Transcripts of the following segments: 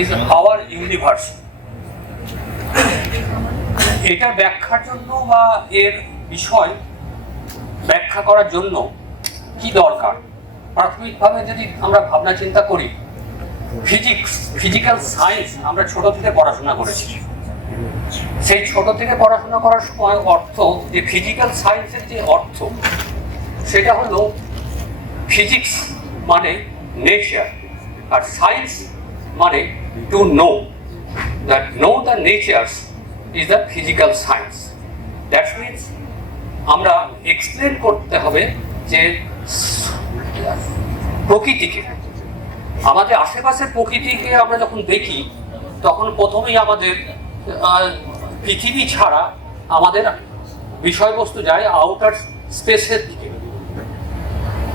is our universe. এটা ব্যাখ্যার জন্য বা এর বিষয় ব্যাখ্যা করার জন্য কি দরকার, প্রাথমিকভাবে যদি আমরা ভাবনা চিন্তা করি, ফিজিক্যাল সায়েন্স আমরা ছোট থেকে পড়াশোনা করেছি। সেই ছোট থেকে পড়াশোনা করার সময় অর্থ যে ফিজিক্যাল সায়েন্সের যে অর্থ সেটা হলো ফিজিক্স মানে নেচার, আর সায়েন্স মানে to know, that know the nature's is the physical science. That means আমরা এক্সপ্লেন করতে হবে যে প্রকৃতিকে, আমাদের আশেপাশের প্রকৃতিকে আমরা যখন দেখি তখন প্রথমেই আমাদের পৃথিবী ছাড়া আমাদের বিষয়বস্তু যায় আউটার স্পেসের দিকে।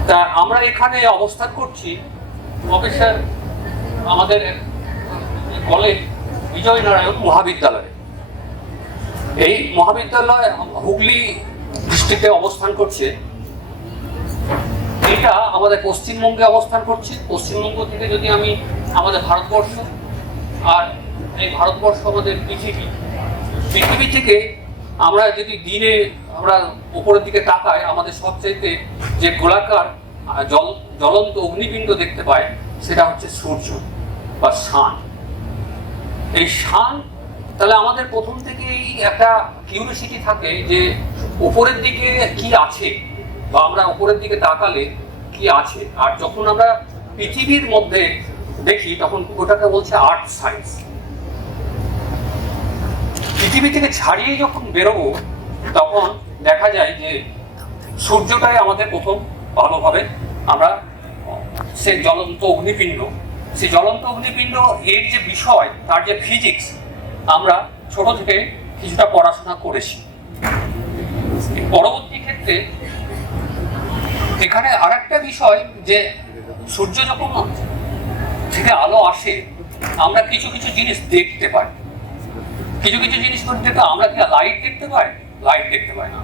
তা আমরা এখানে অবস্থান করছি প্রফেসর আমাদের কলেজ বিজয়নারায়ণ মহাবিদ্যালয়ে। এই মহাবিদ্যালয় হুগলি ডিস্ট্রিক্টে অবস্থান করছে। এটা আমাদের পশ্চিমবঙ্গে অবস্থান করছে। পশ্চিমবঙ্গ থেকে যদি আমি আমাদের ভারতবর্ষ, আর এই ভারতবর্ষ আমাদের পৃথিবী থেকে আমরা যদি দিনে আমরা উপরের দিকে তাকাই, আমাদের সবচাইতে যে গোলাকার জ্বলন্ত অগ্নিপিণ্ড দেখতে পাই সেটা হচ্ছে সূর্য বা সান। এই সান, তাহলে আমাদের প্রথম থেকেই একটা কিউরিওসিটি থাকে যে উপরের দিকে কি আছে, বা আমরা উপরের দিকে তাকালে কি আছে। আর যখন আমরা পৃথিবীর মধ্যে দেখি তখন ওটাকে বলছে আর্থ সায়েন্স। পৃথিবী থেকে ছাড়িয়ে যখন বেরোবো তখন দেখা যায় যে সূর্যটাই আমাদের প্রথম ভালোভাবে আমরা সে জ্বলন্ত অগ্নিপিণ্ড, সেই জ্বলন্ত অগ্নিপিণ্ড এর যে বিষয়, তার যে ফিজিক্স আমরা ছোট থেকে কিছুটা পড়াশোনা করেছি। পরবর্তী ক্ষেত্রে এখানে আর একটা বিষয় যে সূর্য যখন থেকে আলো আসে আমরা কিছু কিছু জিনিস দেখতে পাই। কিছু কিছু জিনিস দেখতে আমরা কি লাইট দেখতে পাই? লাইট দেখতে পাই না।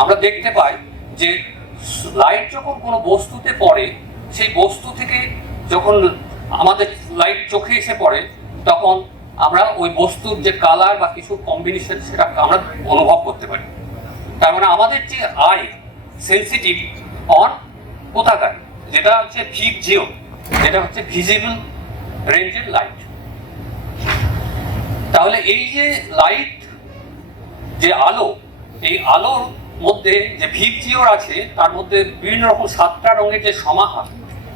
আমরা দেখতে পাই যে লাইট যখন কোনো বস্তুতে পড়ে, সেই বস্তু থেকে যখন আমাদের লাইট চোখে এসে পড়ে তখন আমরা ওই বস্তুর যে কালার বা কিছু কম্বিনেশন সেটা আমরা অনুভব করতে পারি। তার মানে আমাদের যে আই সেন্সিটিভ অন কোথাকার, যেটা হচ্ছে ভিজিও, যেটা হচ্ছে ভিজিবল রেঞ্জের লাইট। তাহলে এই যে লাইট, যে আলো, এই আলোর মধ্যে যে ভিজিওর আছে তার মধ্যে বিভিন্ন রকম 7টা রঙের যে সমাহার,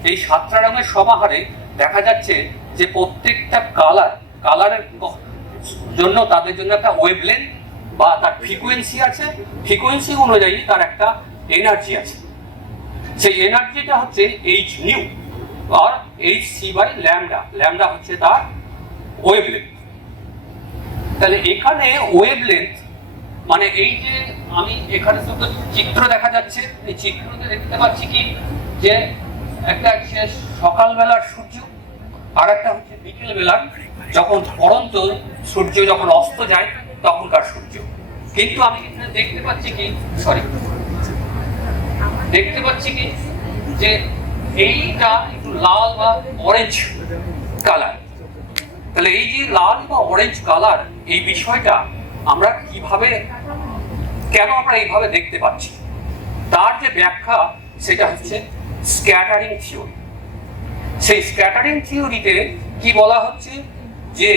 এই 7টা রঙের সমাহারে দেখা যাচ্ছে যে প্রত্যেকটা কালারের জন্য তাদের জন্য একটা ওয়েভলেন্থ বা তার ফ্রিকোয়েন্সি আছে। ফ্রিকোয়েন্সি অনুযায়ী তার একটা এনার্জি আছে। সেই এনার্জিটা হচ্ছে এইচ নিউ আর H C by lambda. Lambda হচ্ছে তার ওয়েভলেন্থ। তাহলে এখানে ওয়েভলেন্থ মানে এই যে আমি এখানে শুধু চিত্র দেখা যাচ্ছে, এই চিত্রতে দেখতে পাচ্ছি কি যে একটা হচ্ছে সকালবেলার সূর্য, আর একটা হচ্ছে বিকেল বেলার যখন পড়ন্ত সূর্য যখন অস্ত যায় তখনকার সূর্য। কিন্তু আমি এখানে দেখতে পাচ্ছি কি যে এইটা একটু লাল বা অরেঞ্জ কালার। তাহলে এই যে লাল বা অরেঞ্জ কালার, এই বিষয়টা আমরা কিভাবে, কেন আমরা এইভাবে দেখতে পাচ্ছি, তার যে ব্যাখ্যা সেটা হচ্ছে স্ক্যাটারিং থিওরি। সেই স্ক্যাটারিং থিওরিতে কি বলা হচ্ছে যে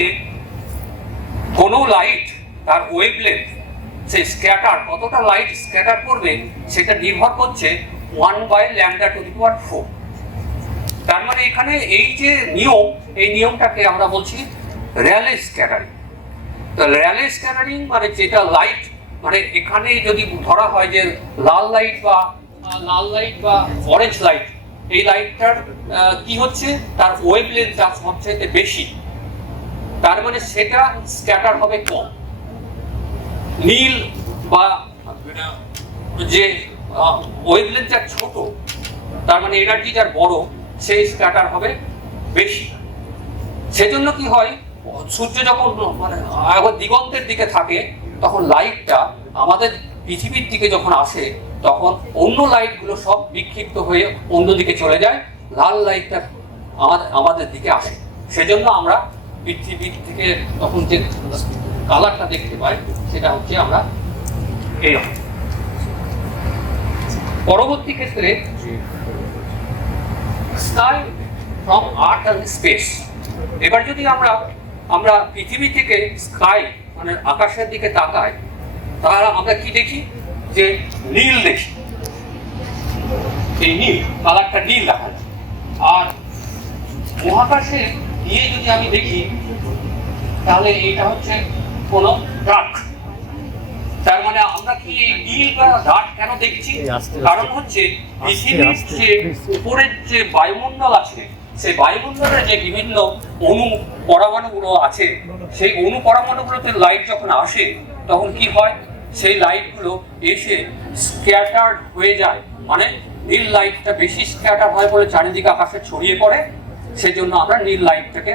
কোনো লাইট তার ওয়েভলেন্থ, সেই স্ক্যাটার কতটা লাইট স্ক্যাটার করবে সেটা নির্ভর করছে 1/λ⁴। তার মানে এখানে এই যে নিয়ম, এই নিয়মটাকে আমরা বলছি র্যালে স্ক্যাটারিং। তো র্যালে স্ক্যাটারিং মানে যেটা লাইট, মানে এখানে যদি ধরা হয় যে লাল লাইট বা অরেঞ্জ লাইট, এই লাইটটার কি হচ্ছে তার ওয়েভলেন্থটা সবচেয়ে বেশি, তার মানে সেটা স্ক্যাটার হবে কম। নীল বা যে ওয়েভলেন্থটা ছোট, তার মানে এনার্জি যার বড়, সেই স্ক্যাটার হবে বেশি। সেজন্য কি হয়, সূর্য যখন মানে দিগন্তের দিকে থাকে তখন লাইটটা আমাদের পৃথিবীর দিকে যখন আসে তখন অন্য লাইটগুলো সব বিক্ষিপ্ত হয়ে অন্যদিকে চলে যায়, লাল লাইটটা আমাদের দিকে আসে। সেজন্য আমরা পৃথিবী থেকে তখন যে কালারটা দেখতে পাই সেটা হচ্ছে আমরা এরকম। পরবর্তী ক্ষেত্রে sky from earth and space. এবার যদি আমরা পৃথিবী থেকে স্কাই মানে আকাশের দিকে তাকাই, তাহলে আমরা কি দেখি? যে নীল দেখি, এই নীল কালারটা নীল দেখা যায়। আর মহাকাশে গিয়ে যদি আমি দেখি তাহলে এটা হচ্ছে কোনো ডার্ক। তার মানে আমরা কি এই নীল বা ডার্ক কেন দেখছি? কারণ হচ্ছে পৃথিবীর যে উপরের যে বায়ুমণ্ডল আছে, সেই বায়ুমণ্ডলের যে বিভিন্ন অণু পরমাণুগুলো আছে, সেই অণু পরমাণুগুলোতে লাইট যখন আসে তখন কি হয়? সেই লাইটগুলো এসে স্ক্যাটার্ড হয়ে যায়, মানে নীল লাইটটা বেশি স্ক্যাটার হয় বলে চারিদিকে আকাশে ছড়িয়ে পড়ে, সেজন্য আমরা নীল লাইটটাকে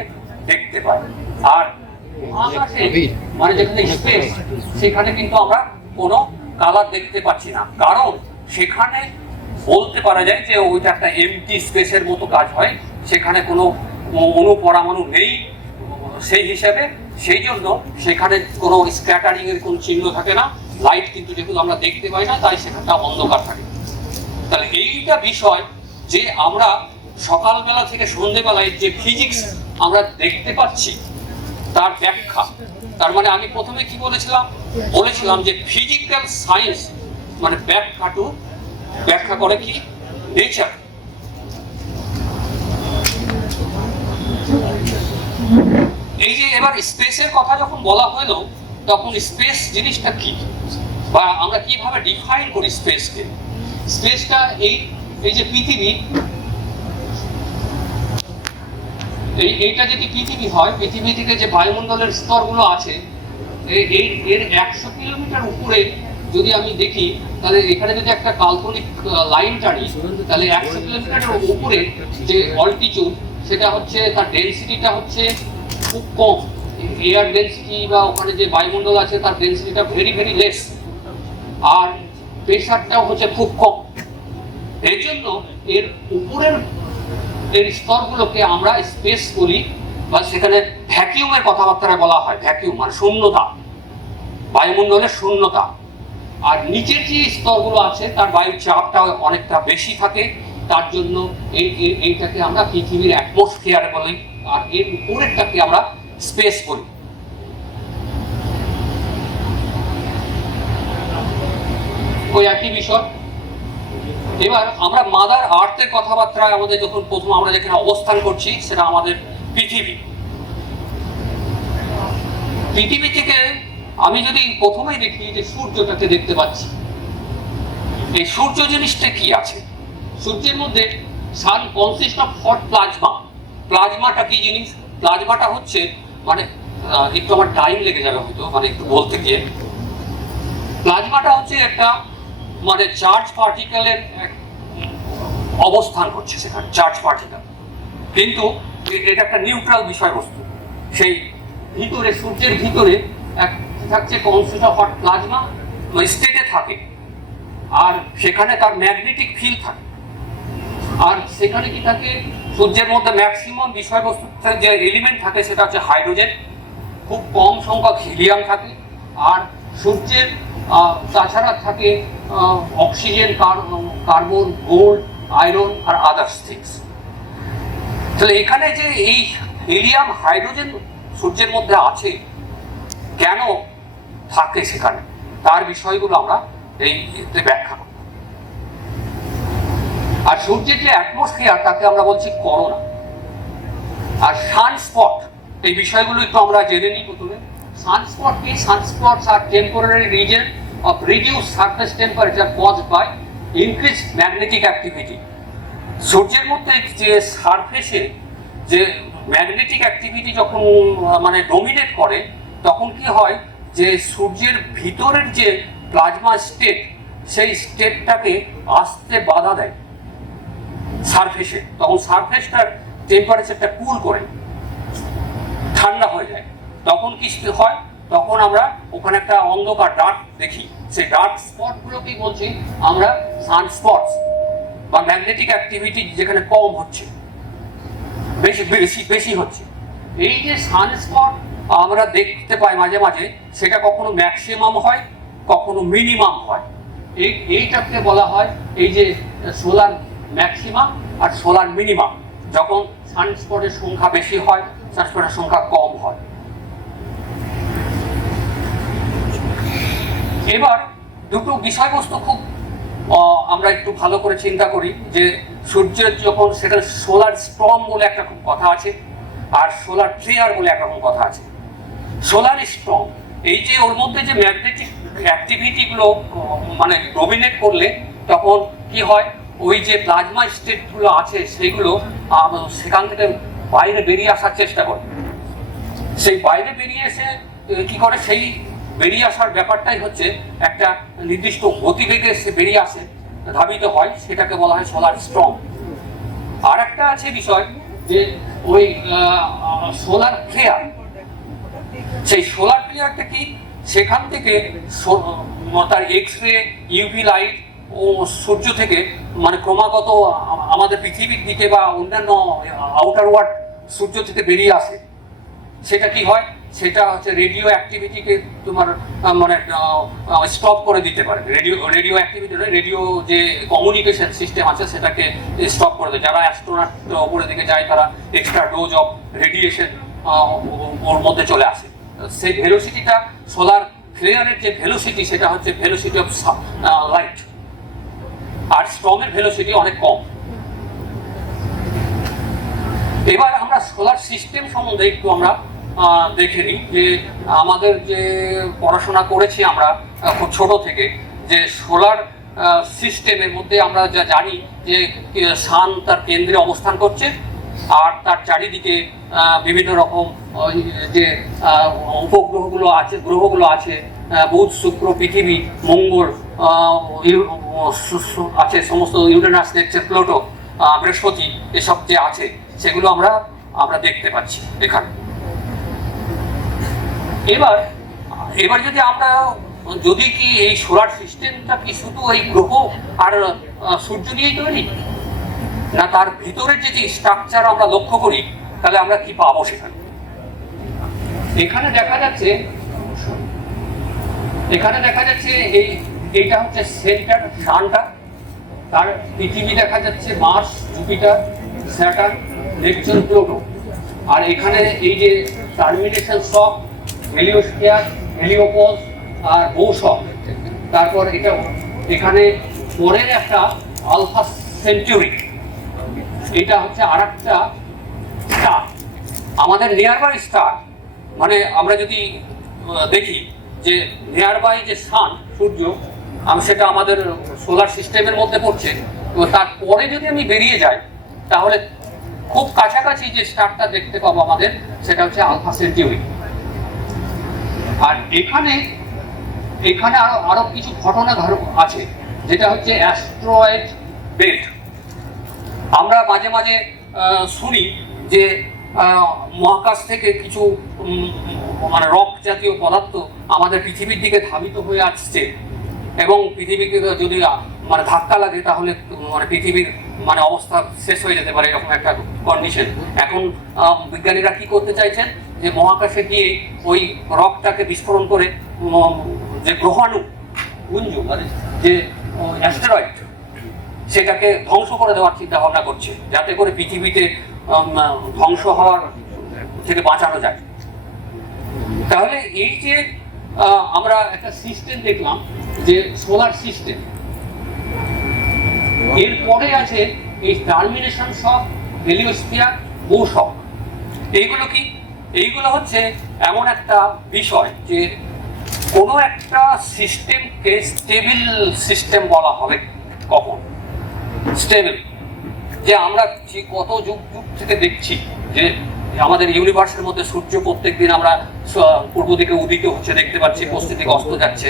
দেখতে পাই। আর মহাকাশে মানে যেখানে স্পেস, সেখানে কিন্তু আমরা কোনো কালার দেখতে পাচ্ছি না, কারণ সেখানে বলতে পারা যায় যে ওইটা একটা এমটি স্পেসের মতো কাজ হয়, সেখানে কোনো অণু পরমাণু নেই সেই হিসাবে, সেই জন্য সেখানে কোনো স্ক্যাটারিং এর কোনো চিহ্ন থাকে না, লাইট কিন্তু যেগুলো আমরা দেখতে পাই না, তাই সেখানটা অন্ধকার থাকে। তাহলে এইটা বিষয় যে আমরা সকালবেলা থেকে সন্ধ্যেবেলায় যে ফিজিক্স আমরা দেখতে পাচ্ছি তার ব্যাখ্যা। তার মানে আমি প্রথমে কি বলেছিলাম যে ফিজিক্যাল সায়েন্স মানে ব্যাখ্যা করে কি? নেচার। এই যে এবার স্পেসের কথা যখন বলা হলো, তখন স্পেস জিনিসটা কি বা আমরা কিভাবে ডিফাইন করি স্পেসকে? স্পেসটা এই যে পৃথিবী, এইটা যদি পৃথিবী হয়, পৃথিবী থেকে যে বায়ুমণ্ডলের স্তরগুলো আছে এর 100 কিলোমিটার উপরে যদি আমি দেখি, তাহলে এখানে যদি একটা কাল্পনিক লাইন টানি, তাহলে 100 কিলোমিটারের উপরে যে অল্টিটিউড, সেটা হচ্ছে তার ডেনসিটিটা হচ্ছে খুব কম। এয়ার ডেনসিটি বা ওখানে যে বায়ুমণ্ডল আছে তার ডেনসিটিটা ভেরি ভেরি লেস, আর প্রেশারটাও হচ্ছে খুব কম। এই জন্য এর উপরের স্তরগুলোকে আমরা স্পেস বলি, বা সেখানে ভ্যাকিউমের কথাবার্তা বলা হয়। ভ্যাকিউম মানে শূন্যতা, বায়ুমণ্ডলের শূন্যতা। আর নিচের যে স্তরগুলো আছে তার বায়ুর চাপটা অনেকটা বেশি থাকে, তার জন্য এইটাকে আমরা পৃথিবীর অ্যাটমসফিয়ার বলি, আর এর উপরেরটাকে আমরা স্পেস বলি। ওই একই বিষয়। এবার আমরা মাদার আর্থের কথাবার্তা আমাদের যখন প্রথম আমরা যেখানে অবস্থান করছি সেটা আমাদের পৃথিবী। পৃথিবী থেকে আমি যদি প্রথমেই দেখি যে সূর্যটাকে দেখতে পাচ্ছি, এই সূর্য জিনিসটা কি আছে? সূর্যের মধ্যে সান কনসিস্ট অফ হট প্লাজমা। প্লাজমাটা কি জিনিস? প্লাজমাটা হচ্ছে মানে একটু আমার টাইম লেগে যাবে হয়তো মানে একটু বলতে গিয়ে। প্লাজমাটা হচ্ছে একটা মানে চার্জ পার্টিকেলের অবস্থান করছে সেখানে, চার্জ পার্টিকেল, কিন্তু এটা একটা নিউট্রাল বিষয়বস্তু। সেই ভিতরে সূর্যের ভিতরে এক থাকছে কনসিস্ট অফ হট প্লাজমা স্টেটে থাকে, আর সেখানে তার ম্যাগনেটিক ফিল্ড থাকে। আর সেখানে কি থাকে? সূর্যের মধ্যে ম্যাক্সিমাম বিষয়বস্তু যে এলিমেন্ট থাকে সেটা হচ্ছে হাইড্রোজেন, খুব কম সংখ্যক হিলিয়াম থাকে, আর সূর্যের তাছাড়া থাকে অক্সিজেন, কার্বন, গোল্ড, আয়রন আর আদার্স থিংস। তাহলে এখানে যে এই হিলিয়াম, হাইড্রোজেন সূর্যের মধ্যে আছে, কেন থাকে সেখানে, তার বিষয়গুলো আমরা এইতে ব্যাখ্যা করি। আর সূর্যের যে অ্যাটমসফিয়ার তাকে আমরা বলছি করোনা। আর সানস্পট, এই বিষয়গুলো একটু আমরা জেনে নিই প্রথমে। সানস্পট কি? সানস্পটস আর temporary reason of reduced surface temperature caused by increased magnetic activity. সূর্যের মধ্যে যে সারফেসে যে ম্যাগনেটিক অ্যাক্টিভিটি যখন মানে ডমিনেট করে, তখন কি হয় যে সূর্যের ভিতরের যে প্লাজমা স্টেট, সেই স্টেটটাকে আসতে বাধা দেয় সারফেসে। তখন সারফেসটার টেম্পারেচারটা কুল করে ঠান্ডা হয়ে যায়। তখন কি হয়? তখন আমরা ওখানে একটা অন্ধকার ডার্ক দেখি। সেই ডার্ক স্পটগুলোকেই বলছি আমরা সানস্পটস, বা ম্যাগনেটিক অ্যাক্টিভিটি যেখানে কম হচ্ছে, বেশি হচ্ছে। এই যে সানস্পট আমরা দেখতে পাই মাঝে মাঝে, সেটা কখনো ম্যাক্সিমাম হয়, কখনো মিনিমাম হয়। এইটাকে বলা হয় এই যে সোলার ম্যাক্সিমাম আর সোলার মিনিমাম। যখন সানস্পটের সংখ্যা বেশি হয়, সানস্পটের সংখ্যা কম হয়। এবার দুটো বিষয়বস্তু খুব আমরা একটু ভালো করে চিন্তা করি, যে সূর্যের যখন সেটা সোলার স্টর্ম বলে একটা খুব কথা আছে, আর সোলার ফ্লেয়ার বলে একটা কথা আছে। সোলার স্টর্ম এই যে ওর মধ্যে যে ম্যাগনেটিক অ্যাক্টিভিটিগুলো মানে ডমিনেট করলে তখন কি হয়, ওই যে প্লাজমা স্টেটগুলো আছে সেইগুলো সেখান থেকে বাইরে বেরিয়ে আসার চেষ্টা করে। সেই বাইরে বেরিয়ে এসে কি করে, সেই বেরিয়ে আসার ব্যাপারটাই হচ্ছে একটা নির্দিষ্ট গতিবেগে সে বেরিয়ে আসে, ধাবিত হয়, সেটাকে বলা হয় সোলার স্টর্ম। আর একটা আছে বিষয় যে ওই সোলার ফ্লেয়ার। সেই সোলার ফ্লেয়ারটা কি, সেখান থেকে তার এক্স রে, ইউভি লাইট ও সূর্য থেকে মানে ক্রমাগত আমাদের পৃথিবীর দিকে বা অন্যান্য আউটার ওয়ার্ল্ড সূর্য থেকে বেরিয়ে আসে। সেটা কি হয়, সেটা হচ্ছে রেডিও অ্যাক্টিভিটিকে তোমার মানে স্টপ করে দিতে পারে। রেডিও অ্যাক্টিভিটি, রেডিও যে কমিউনিকেশন সিস্টেম আছে সেটাকে স্টপ করে দেয়। যারা অ্যাস্ট্রোনট উপরের দিকে যায় তারা এক্সট্রা ডোজ অফ রেডিয়েশন ওর মধ্যে চলে আসে। সেই ভেলোসিটিটা, সোলার ফ্লেয়ারের যে ভেলোসিটি, সেটা হচ্ছে ভেলোসিটি অফ লাইট, আর স্টর্মের ভেলোসিটি অনেক কম। এবার আমরা সোলার সিস্টেম সম্বন্ধে একটু আমরা দেখে নিই, যে আমাদের যে পড়াশোনা করেছি আমরা খুব ছোট থেকে, যে সোলার সিস্টেমের মধ্যে আমরা যা জানি যে সান তার কেন্দ্রে অবস্থান করছে, আর তার চারিদিকে বিভিন্ন রকম যে উপগ্রহগুলো আছে, গ্রহগুলো আছে, বুধ, শুক্র, পৃথিবী, মঙ্গল আছে, সমস্ত ইউরেনাস, নেপচুন, প্লুটো, বৃহস্পতি, এসব যে আছে সেগুলো আমরা দেখতে পাচ্ছি এখানে। এবার যদি আমরা যদি কি এই সোলার সিস্টেমটা কি শুধু এই গ্রহ আর সূর্য নিয়েই তৈরি, না তার ভিতরের যে স্ট্রাকচার আমরা লক্ষ্য করি, তাহলে আমরা কি পাবো সেখানে? এখানে দেখা যাচ্ছে এইটা হচ্ছে সেন্টার, সানটা, তার পৃথিবী দেখা যাচ্ছে, Mars, Jupiter, Saturn, Neptune, Pluto, আর এখানে এই যে টার্মিনেশন শক, হেলিওস্ফিয়ার, হেলিওপজ আর বোসক। তারপর এখানে পরের একটা আলফা সেন্চুরি, এটা হচ্ছে আর একটা স্টার, আমাদের নিয়ারবাই স্টার। মানে আমরা যদি দেখি যে নিয়ারবাই যে সান, সূর্য, সেটা আমাদের সোলার সিস্টেমের মধ্যে পড়ছে, তো তারপরে যদি আমি বেরিয়ে যাই, তাহলে খুব কাছাকাছি যে স্টারটা দেখতে পাবো আমাদের, সেটা হচ্ছে আলফা সেন্টিউরি। আর এখানে আরো কিছু ঘটনা আছে, যেটা হচ্ছে অ্যাস্ট্রয়েড বেল্ট। আমরা মাঝে মাঝে শুনি যে মহাকাশ থেকে কিছু মানে রক জাতীয় পদার্থ আমাদের পৃথিবীর দিকে ধাবিত হয়ে আসছে, এবং পৃথিবীকে যদি মানে ধাক্কা লাগে, তাহলে মানে পৃথিবীর মানে অবস্থা শেষ হয়ে যেতে পারে, এরকম একটা কন্ডিশন। এখন বিজ্ঞানীরা কি করতে চাইছেন, যে মহাকাশে গিয়ে ওই রকটাকে বিস্ফোরণ করে যে গ্রহাণু পুঞ্জ, মানে যে অ্যাস্টেরয়েড, সেটাকে ধ্বংস করে দেওয়ার চিন্তা ভাবনা করছে, যাতে করে পৃথিবীতে ধ্বংস হওয়ার থেকে বাঁচানো যায়। তাহলে এই যে আমরা একটা সিস্টেম দেখলাম, যে সোলার সিস্টেম, এরপরে আছে এই টার্মিনেশন শক, হেলিওস্ফিয়ার, বোসক। এইগুলো কি? এইগুলো হচ্ছে এমন একটা বিষয় যে কোনো একটা সিস্টেমকে স্টেবল সিস্টেম বলা হবে কখন। স্টেবল, যে আমরা যে কত যুগ থেকে দেখছি যে আমাদের ইউনিভার্সের মধ্যে সূর্য প্রত্যেক দিন আমরা পূর্ব দিকে উদিত হচ্ছে দেখতে পাচ্ছি, পশ্চিম দিকে অস্ত যাচ্ছে।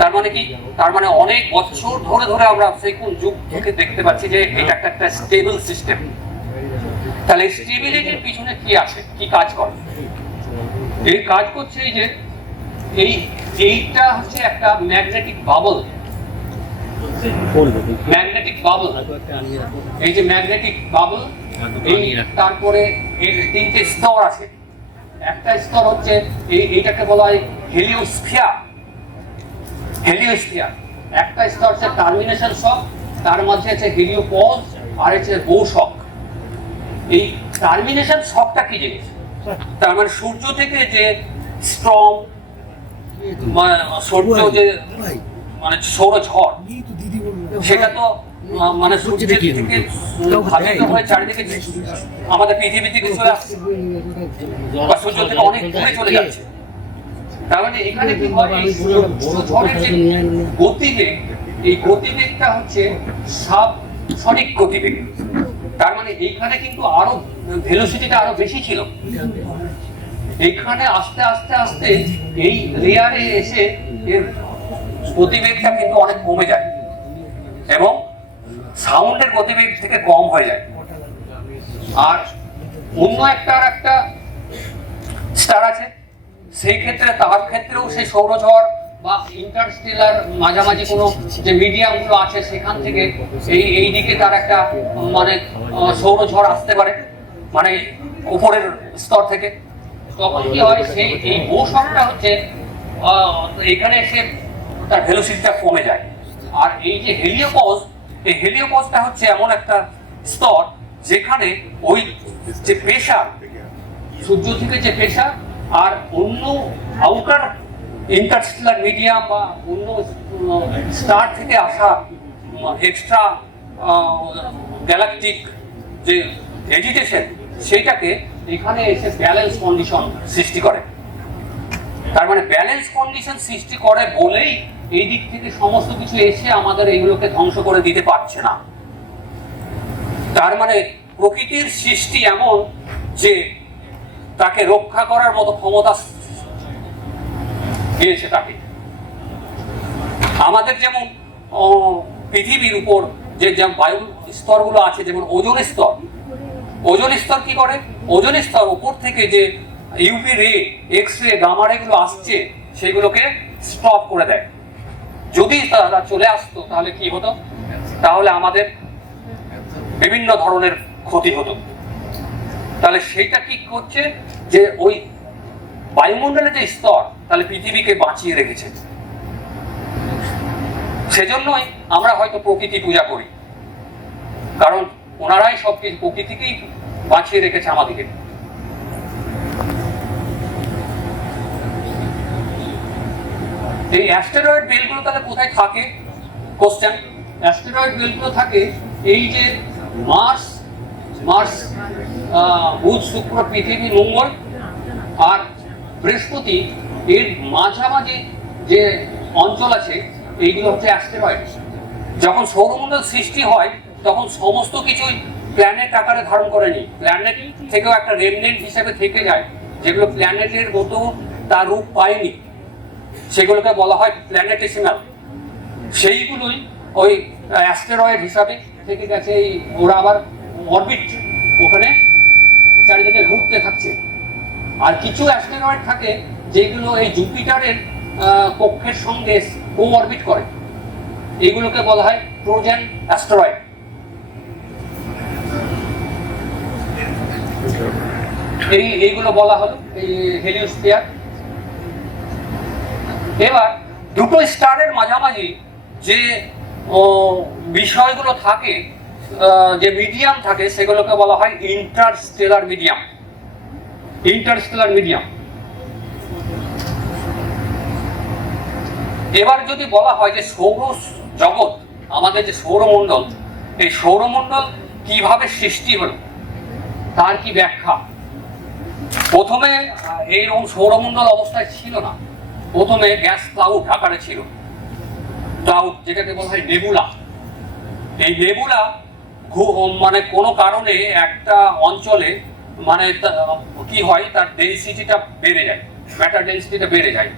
তার মানে কি? তার মানে অনেক বছর ধরে আমরা সেই কোন যুগ থেকে দেখতে পাচ্ছি যে এটা একটা স্টেবল সিস্টেম। তাহলে স্টেবিলিটির পিছনে কি আছে, কি কাজ করে? এই কাজ করছে এই যে এইটা হচ্ছে একটা ম্যাগনেটিক বাবল। ম্যাগনেটিক বাবল, এই যে ম্যাগনেটিক বাবল, এই তারপরে এর তিনটে স্তর আছে। একটা স্তর হচ্ছে এইটাকে বলা হয় হেলিওস্ফিয়ার। একটা স্তর হচ্ছে টার্মিনেশন শক, তার মধ্যে আছে হেলিওপজ আর হচ্ছে বো শক। এই টার্মিনেশন শকটা কি জিনিস? তার মানে সূর্য থেকে যে স্ট্রং সূর্য যে মানে সৌরঝড়, সেটা তো মানে সূর্য থেকে ধাবিত হয়ে চারিদিকে আমাদের পৃথিবী থেকে চলে আসছে বা সূর্য থেকে অনেক দূরে চলে যাচ্ছে। তার মানে এখানে কি হয়, এই ঝড়ের যে গতিবেগ, এই গতিবেগটা হচ্ছে সাবসনিক গতিবেগ। তার মানে এইখানে কিন্তু আরো ভেলোসিটিটা আরো বেশি ছিল। এইখানে আস্তে আস্তে আস্তে এই লেয়ারে এসে এর গতিবেগটা কিন্তু অনেক কমে যায় এবং সাউন্ডের গতিবেগ থেকে কম হয়ে যায়। আর অন্য একটা স্টার আছে, সেই ক্ষেত্রে তার ক্ষেত্রেও সেই সৌরঝড় বা ইন্টারস্টেলার মাঝামাঝি কোনো যে মিডিয়াম গুলো আছে সেখান থেকে এই দিকে তার একটা মানে সৌরঝড় আসতে পারে, মানে উপরের স্তর থেকে। তখন কি হয়, সেই এই বৈশাখটা হচ্ছে এখানে এসে তার ভেলোসিটিটা কমে যায়। আর এই যে হেলিওপজ, এই হেলিওপজটা হচ্ছে এমন একটা স্তর যেখানে ওই যে প্রেসার, সূর্য থেকে যে প্রেসার আর অন্য আউটার ইন্টারস্টেলার মিডিয়াম বা অন্য স্টার থেকে আসা এক্সট্রা গ্যালাকটিক যে এজিটেশন, সেইটাকে এখানে এসে ব্যালেন্স কন্ডিশন সৃষ্টি করে। তার মানে ব্যালেন্স কন্ডিশন সৃষ্টি করে বলেই এই দিক থেকে সমস্ত কিছু এসে আমাদের এইগুলোকে ধ্বংস করে দিতে পারছে না। তার মানে প্রকৃতির সৃষ্টি এমন যে তাকে রক্ষা করার মতো ক্ষমতা দিয়েছে তাকে। আমাদের যেমন পৃথিবীর উপর যে বায়ু স্তরগুলো আছে, যেমন ওজোন স্তর, ওজোন স্তর কি করে, ওজোন স্তর উপর থেকে যে ইউভি রে, এক্স রে, গামা রে গুলো আসছে সেগুলোকে স্টপ করে দেয়। যদি তারা চলে আসতো তাহলে কি হতো, তাহলে আমাদের বিভিন্ন ধরনের ক্ষতি হতো। তাহলে সেইটা কি করছে যে ওই বায়ুমণ্ডলের যে স্তর তাহলে পৃথিবীকে বাঁচিয়ে রেখেছে। সেজন্যই আমরা হয়তো প্রকৃতি পূজা করি, কারণ ওনারাই সবকিছু প্রকৃতিকেই বাঁচিয়ে রেখেছে আমাদেরকে। এই অ্যাস্টেরয়েড বেলগুলো তাহলে কোথায় থাকে? কোশ্চেন। অ্যাস্টেরয়েড বেলগুলো থাকে এই যে মার্স, বুধ, শুক্র, পৃথিবী, মঙ্গল আর বৃহস্পতি, এর মাঝামাঝি যে অঞ্চল আছে এইগুলো হচ্ছে অ্যাস্টেরয়েড। যখন সৌরমণ্ডল সৃষ্টি হয় তখন সমস্ত কিছুই প্ল্যানেট আকারে ধারণ করেনি, প্ল্যানেট থেকেও একটা রেমনেন্ট হিসেবে থেকে যায়, যেগুলো প্ল্যানেটের মতো তার রূপ পায়নি, সেগুলোকে বলা হয় প্ল্যানেটেসিমাল। সেইগুলোই ওই অ্যাস্টেরয়েড হিসাবে থেকে গেছে। ওরা আবার অরবিট ওখানে চারিদিকে ঘুরতে থাকছে। আর কিছু অ্যাস্টেরয়েড থাকে যেগুলো এই জুপিটারের কক্ষের সঙ্গে কো অরবিট করে, এইগুলোকে বলা হয় ট্রোজান অ্যাস্টেরয়েড। এইগুলো বলা হলো এই হেলিওস্ফিয়ার। এবার দুটো স্টারের মাঝামাঝি যে বিষয়গুলো থাকে, যে মিডিয়াম থাকে, সেগুলোকে বলা হয় ইন্টারস্টেলার মিডিয়াম। Interstellar medium. এবার যদি বলা হয় যে সৌর জগৎ, আমাদের যে সৌরমণ্ডল, এই সৌরমণ্ডল কিভাবে সৃষ্টি হলো, তার কি ব্যাখ্যা? প্রথমে এইরকম সৌরমণ্ডল অবস্থায় ছিল না, প্রথমে গ্যাস ক্লাউড আকারে ছিল। ক্লাউড যেটাকে বলা হয় নেবুলা। এই নেবুলা মানে কোনো কারণে একটা অঞ্চলে মানে কি হয়, তার ডেনসিটিটা বেড়ে যায়, ম্যাটার ডেনসিটিটা বেড়ে যায়।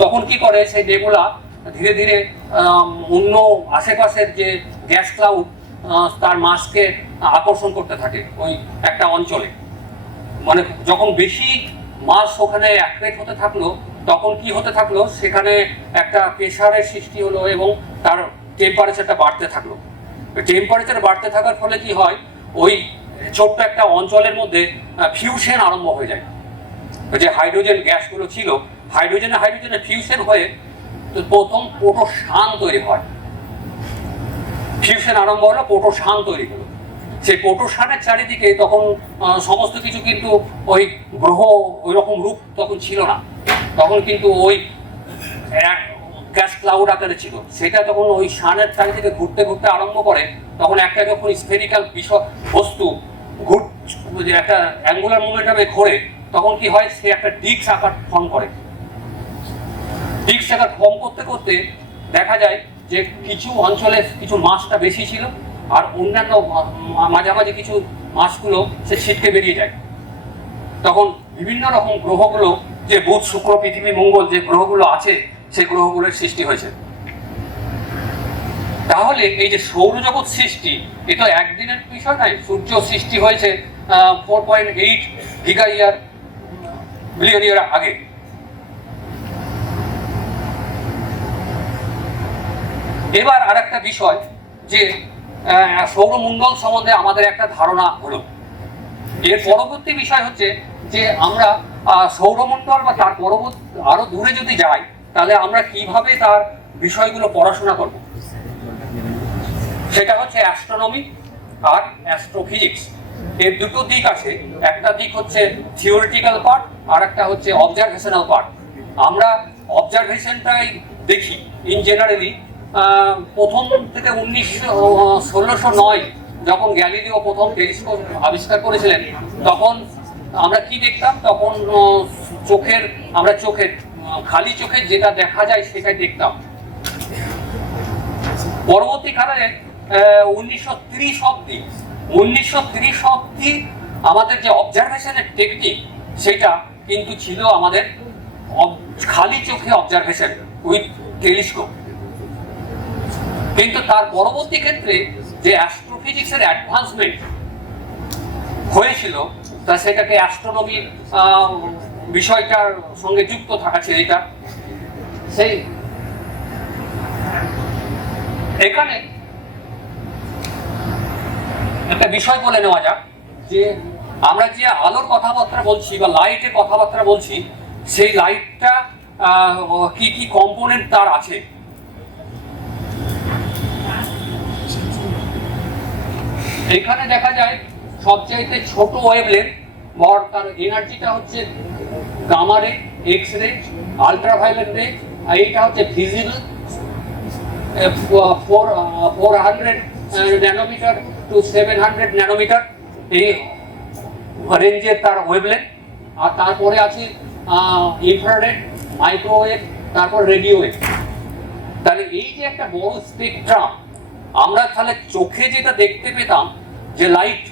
তখন কি করে, সেই নেবুলা ধীরে ধীরে অন্য আশেপাশের যে গ্যাস ক্লাউড তার মাসকে আকর্ষণ করতে থাকে ওই একটা অঞ্চলে। মানে যখন বেশি মাস ওখানে অ্যাক্রেট হতে থাকলো, তখন কি হতে থাকলো, সেখানে একটা প্রেসারের সৃষ্টি হলো এবং তার টেম্পারেচারটা বাড়তে থাকলো। টেম্পারেচার বাড়তে থাকার ফলে কি হয়, ওই ছোট্ট একটা অঞ্চলের মধ্যে ফিউশন আরম্ভ হয়ে যায়। যে হাইড্রোজেন গ্যাসগুলো ছিল, হাইড্রোজেনে ফিউশন হয়ে প্রথম প্রোটোসান তৈরি হয়। ফিউশন আরম্ভ হলো, প্রোটোসান তৈরি হলো। সেই প্রোটোসানের চারিদিকে তখন সমস্ত কিছু কিন্তু ওই গ্রহ ওই রকম রূপ তখন ছিল না, তখন কিন্তু ওই গ্যাস ক্লাউড আকারে ছিল। সেটা তখন ওই সানের চারিদিকে ঘুরতে ঘুরতে আরম্ভ করে, তখন একটা যখন স্ফেরিক্যাল বস্তু একটা অ্যাঙ্গুলার মোমেন্টামে ঘোরে, তখন কি হয়, সে একটা ডিস্ক আকার ফর্ম করে। ডিস্ক আকার ফর্ম করতে করতে দেখা যায় যে কিছু অঞ্চলে কিছু মাসটা বেশি ছিল, আর অন্যান্য মাঝামাঝি কিছু মাসগুলো সে ছিটকে বেরিয়ে যায়। তখন বিভিন্ন রকম গ্রহগুলো, যে বুধ, শুক্র, পৃথিবী, মঙ্গল যে গ্রহগুলো আছে, সেই গ্রহগুলোর সৃষ্টি হয়েছে। তাহলে এই যে সৌরজগৎ সৃষ্টি, এ তো একদিনের বিষয় নয়। সূর্য সৃষ্টি হয়েছে 4.8 বিলিয়ন ইয়ার আগে। এবার আর একটা বিষয়, যে সৌরমণ্ডল সম্বন্ধে আমাদের একটা ধারণা হলো। এর পরবর্তী বিষয় হচ্ছে যে আমরা সৌরমণ্ডল বা তার পরবর্তী আরো দূরে যদি যাই, তাহলে আমরা কিভাবে তার বিষয়গুলো পড়াশোনা করব, সেটা হচ্ছে অ্যাস্ট্রোনমি আর অ্যাস্ট্রোফিজিক্স। এর দুটো দিক আছে, একটা দিক হচ্ছে থিওরিটিক্যাল পার্ট, আর একটা হচ্ছে অবজারভেশনাল পার্ট। আমরা অবজারভেশনটাই দেখি ইন জেনারেলি। প্রথম থেকে 1609 যখন গ্যালিলিও প্রথম টেলিস্কোপ আবিষ্কার করেছিলেন, তখন আমরা কি দেখতাম, তখন আমরা চোখের খালি চোখে যেটা দেখা যায় সেটাই দেখতাম। পরবর্তীকালে 1930 অব্দি আমাদের যে অবজারভেশনের টেকনিক, সেটা কিন্তু ছিল আমাদের খালি চোখে অবজারভেশন উইথ টেলিস্কোপ। কিন্তু তার পরবর্তী ক্ষেত্রে যে অ্যাস্ট্রোফিজিক্সের অ্যাডভান্সমেন্ট হয়েছিল, তা সেটাকে অ্যাস্ট্রোনমির বিষয়টার সঙ্গে যুক্ত থাকাছে। এটা সেই এখানে একটা বিষয় বলে নেওয়া যাক, যে আমরা যে আলোর কথাবার্তা বলছি বা লাইটের কথাবার্তা বলছি, সেই লাইটটা কি কি কম্পোনেন্ট তার আছে। এখানে দেখা যায় সবচাইতে ছোট ওয়েভলেন্থ, তার এনার্জিটা হচ্ছে গামা রে, এক্স রে, আলট্রাভায়োলেট রে, আর এইটা হচ্ছে ভিজিবল 400 ন্যানোমিটার টু 700 ন্যানোমিটার, এই রেঞ্জের তার ওয়েভলেন্থ। আর তারপরে আছে ইনফ্রারেড, মাইক্রোওয়েভ, তারপর রেডিও ওয়েভ। তাহলে এই যে একটা বড় স্পেকট্রাম, আমরা তাহলে চোখে যেটা দেখতে পেতাম যে লাইট,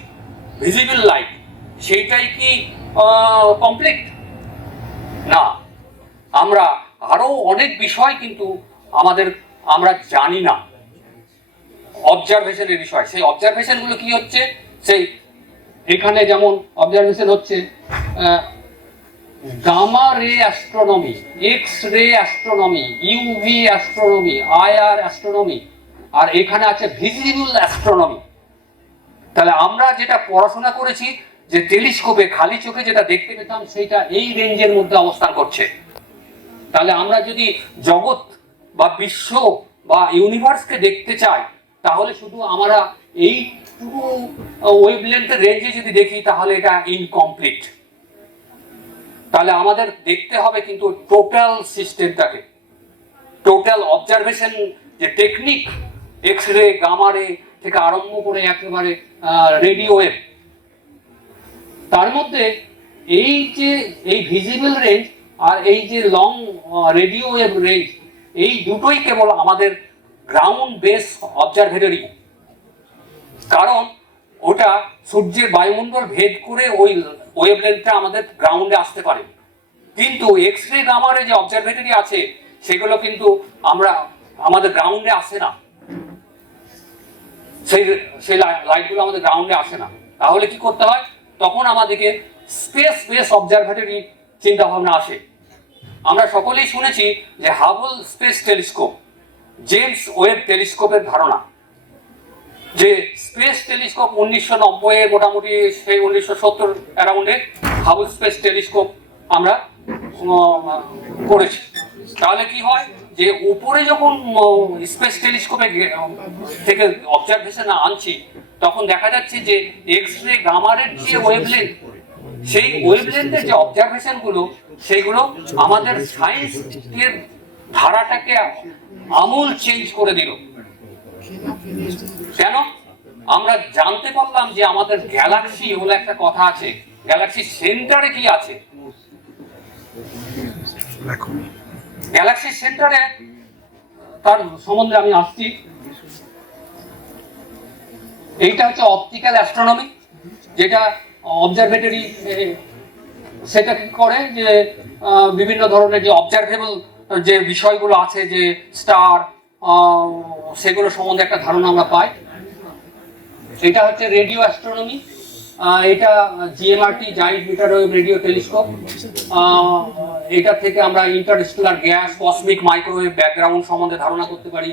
ভিজিবল লাইট, সেইটাই কি কমপ্লিট না। আমরা আরো অনেক বিষয় কিন্তু আমরা জানি না অবজারভেশনের বিষয়। সেই অবজারভেশনগুলো কি হচ্ছে, সেই এখানে যেমন অবজারভেশন হচ্ছে gamma ray astronomy, X ray astronomy, UV astronomy, IR astronomy, আর এখানে আছে ভিজিবল অ্যাস্ট্রোনমি। তাহলে আমরা যেটা পড়াশোনা করেছি, যে টেলিস্কোপে খালি চোখে যেটা দেখতে পেতাম, সেইটা এই রেঞ্জের মধ্যে অবস্থান করছে। তাহলে আমরা যদি জগৎ বা বিশ্ব বা ইউনিভার্সকে দেখতে চাই, তাহলে শুধু আমরা এইটুকু ওয়েভলেন্থের রেঞ্জে যদি দেখি, তাহলে এটা ইনকমপ্লিট। তাহলে আমাদের দেখতে হবে কিন্তু টোটাল সিস্টেমটাকে, টোটাল অবজারভেশন যে টেকনিক, এক্স রে, গামা রে থেকে আরম্ভ করে একেবারে রেডিও ওয়েভ, তার মধ্যে এই যে এই ভিজিবল রেঞ্জ আর এই যে লং রেডিও ওয়েভ রেঞ্জ, এই দুটোই কেবল আমাদের গ্রাউন্ড বেস অবজারভেটরি। কারণ ওটা সূর্যের বায়ুমণ্ডল ভেদ করে ওই ওয়েভলেন্থটা আমাদের গ্রাউন্ডে আসতে পারে। কিন্তু এক্স রে, গামা রে যে অবজারভেটরি আছে, সেগুলো কিন্তু আমাদের গ্রাউন্ডে আসে না। সেই লাইটগুলো আমাদের গ্রাউন্ডে আসে না। তাহলে কি করতে হয়, তখন আমাদেরকে স্পেস বেস অবজারভেটরি চিন্তা ভাবনা আসে। আমরা সকলেই শুনেছি যে Hubble space telescope, James Webb টেলিস্কোপের ধারণা, যে স্পেস টেলিস্কোপ 1990 মোটামুটি সেই 1970 অ্যারাউন্ডে হাবল স্পেস টেলিস্কোপ আমরা করেছি। তাহলে কি হয় যে উপরে যখন স্পেস টেলিস্কোপে থেকে অবজারভেশন আনছি তখন দেখা যাচ্ছে যে এক্স রে গামারের যে ওয়েভলেন্থ, সেই ওয়েভলেন্থের যে অবজারভেশন গুলো সেইগুলো আমাদের সায়েন্স এর ধারাটাকে আমূল চেঞ্জ করে দিল। কেন? আমরা জানতে পারলাম যে আমাদের গ্যালাক্সি বলে একটা কথা আছে, গ্যালাক্সির সেন্টারে কি আছে। গ্যালাক্সির সেন্টারে তার সম্বন্ধে আমি আসছি। এইটা হচ্ছে অপটিক্যাল অ্যাস্ট্রোনমি, যেটা অবজারভেটরি সেটা কি করে যে বিভিন্ন ধরনের যে অবজারভেবল যে বিষয়গুলো আছে, যে স্টার, সেগুলো সম্বন্ধে একটা ধারণা আমরা পাই। এটা হচ্ছে রেডিও অ্যাস্ট্রোনমি, এটা জিএমআরটি জায়েন্ট মিটারওয়েভ রেডিও টেলিস্কোপ। এটা থেকে আমরা Interstellar gas, cosmic microwave background সম্বন্ধে ধারণা করতে পারি,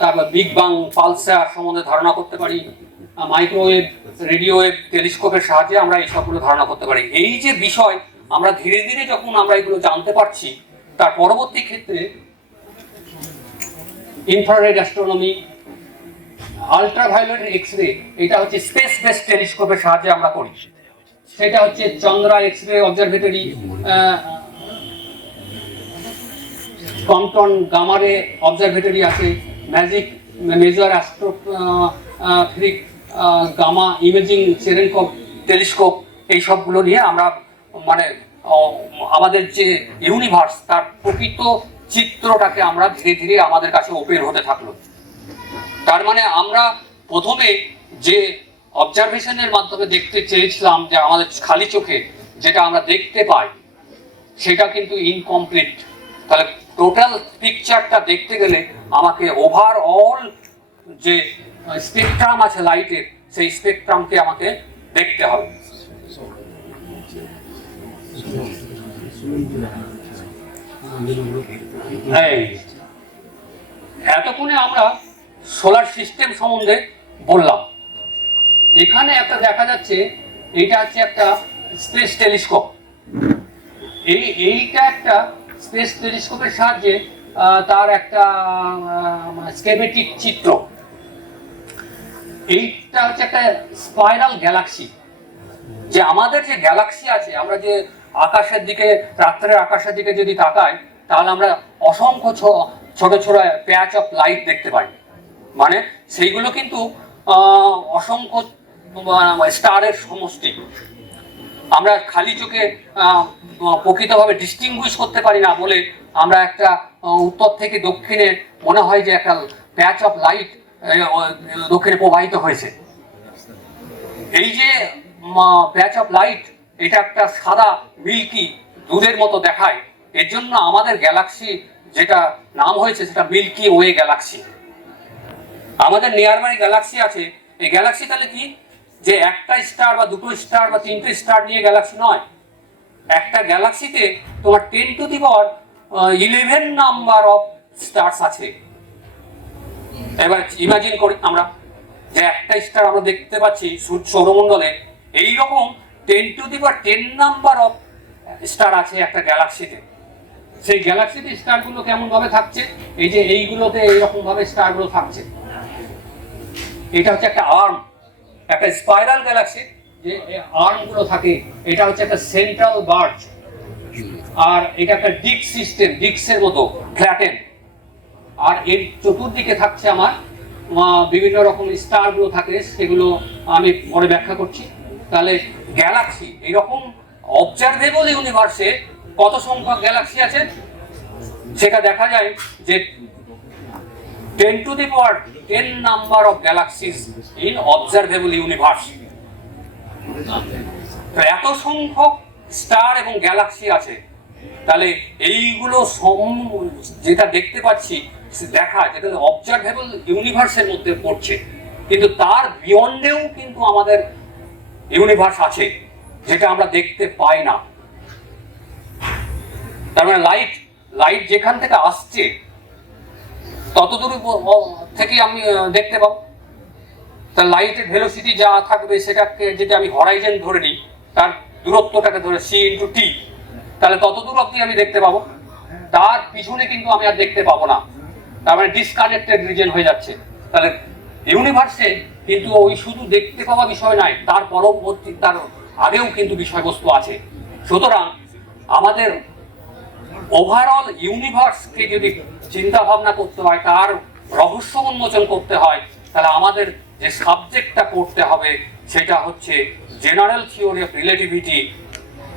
তারপর বিগ বাং পালসার সম্বন্ধে ধারণা করতে পারি। মাইক্রোওয়েভ রেডিও ওয়েভ টেলিস্কোপের সাহায্যে আমরা এই সবগুলো ধারণা করতে পারি। এই যে বিষয় আমরা ধীরে ধীরে যখন আমরা এগুলো জানতে পারছি, তার পরবর্তী ক্ষেত্রে infrared astronomy, ultraviolet X ray, এটা হচ্ছে স্পেস বেসড টেলিস্কোপের সাহায্যে আমরা করি। সেটা হচ্ছে Chandra X ray observatory, Compton gamma ray observatory আছে, magic major astrophysic gamma imaging Cherenkov telescope, এই সবগুলো নিয়ে আমরা মানে আমাদের যে ইউনিভার্স তার প্রকৃত চিত্রটাকে আমরা ধীরে ধীরে আমাদের কাছে ওপেন হতে থাকলো। তার মানে আমরা প্রথমে যে অবজারভেশনের মাধ্যমে দেখতে চেয়েছিলাম যে আমাদের খালি চোখে যেটা আমরা দেখতে পাই সেটা কিন্তু ইনকমপ্লিট। তাহলে টোটাল পিকচারটা দেখতে গেলে আমাকে ওভারঅল যে স্পেকট্রাম আছে লাইটের, সেই স্পেকট্রামকে আমাকে দেখতে হবে। এতক্ষণে আমরা সোলার সিস্টেম সম্বন্ধে বললাম। এখানে একটা দেখা যাচ্ছে, এইটা হচ্ছে একটা স্পেস টেলিস্কোপ। এইটা একটা স্পেস টেলিস্কোপের সাহায্যে তার একটা স্কেমেটিক চিত্র। এইটা হচ্ছে একটা স্পাইরাল গ্যালাক্সি। যে আমাদের যে গ্যালাক্সি আছে, আমরা যে আকাশের দিকে, রাত্রের আকাশের দিকে যদি তাকাই, তাহলে আমরা অসংখ্য ছোট ছোট প্যাচ অফ লাইট দেখতে পাই। মানে সেইগুলো কিন্তু অসংখ্য স্টারের সমষ্টি। আমরা খালি চোখে প্রকৃতভাবে ডিস্টিংগুইশ করতে পারি না বলে আমরা একটা উত্তর থেকে দক্ষিণে মনে হয় যে একটা প্যাচ অফ লাইট দক্ষিণে প্রবাহিত হয়েছে। এই যে প্যাচ অফ লাইট, এটা একটা সাদা মিল্কি দুধের মতো দেখায়। এর জন্য আমাদের গ্যালাক্সি যেটা নাম হয়েছে সেটা মিল্কি ওয়ে গ্যালাক্সি। আমাদের নিয়ারবাই গ্যালাক্সি আছে। এই গ্যালাক্সি তাহলে কি যে একটা স্টার বা দুটো স্টার বা তিনটে স্টার নিয়ে গ্যালাক্সি নয়। একটা গ্যালাক্সিতে তোমার 10⁻11 নাম্বার অফ স্টারস আছে। এবার ইমাজিন করি আমরা যে একটা স্টার আমরা দেখতে পাচ্ছি সৌরমণ্ডলে, এইরকম 10⁻10 নাম্বার অফ স্টার আছে একটা গ্যালাক্সিতে। সেই গ্যালাক্সিতে স্টারগুলো কেমন ভাবে থাকছে, এই যে এইগুলোতে এইরকম ভাবে স্টারগুলো থাকছে। এটা হচ্ছে একটা আর্ম, একটা স্পাইরাল গ্যালাক্সি যে আর্ম গুলো থাকে। এটা হচ্ছে একটা সেন্ট্রাল বার্জ, আর এটা একটা ডিস্ক সিস্টেম, ডিস্কের মতো ফ্ল্যাটেন। আর এর চতুর্দিকে থাকছে আমার বিভিন্ন রকম স্টার গুলো থাকে, সেগুলো আমি পরে ব্যাখ্যা করছি। তাহলে গ্যালাক্সি এরকম অবজারভেবল ইউনিভার্সে কত সংখ্যক গ্যালাক্সি আছে সেটা দেখা যায় যে 10⁻10 number of galaxies in observable universe. এত সংখ্যক স্টার এবং গ্যালাক্সি আছে। তাহলে এইগুলো যেটা দেখতে পাচ্ছি দেখা যেটা অবজারভেবল ইউনিভার্সের মধ্যে পড়ছে, কিন্তু তার বিয়ন্ডেও কিন্তু আমাদের ইউনিভার্স আছে যেটা আমরা দেখতে পাই না। তার মানে লাইট যেখান থেকে আসছে ততদূর থেকে আমি দেখতে পাবো। তার লাইটের ভেলোসিটি যা থাকবে সেটাকে যদি আমি হরাইজন ধরে নিই, তার দূরত্বটাকে ধরে c × t, তাহলে ততদূর অব্দি আমি দেখতে পাবো, তার পিছনে কিন্তু আমি আর দেখতে পাবো না, তার মানে ডিসকানেক্টেড রিজন হয়ে যাচ্ছে। তাহলে ইউনিভার্সে কিন্তু ওই শুধু দেখতে পাওয়া বিষয় নয়, তার পরবর্তী তার আগেও কিন্তু বিষয়বস্তু আছে। সুতরাং আমাদের ওভারঅল ইউনিভার্সকে যদি চিন্তা ভাবনা করতে হয়, তার রহস্য উন্মোচন করতে হয়, তাহলে আমাদের যে সাবজেক্টটা করতে হবে সেটা হচ্ছে general theory of relativity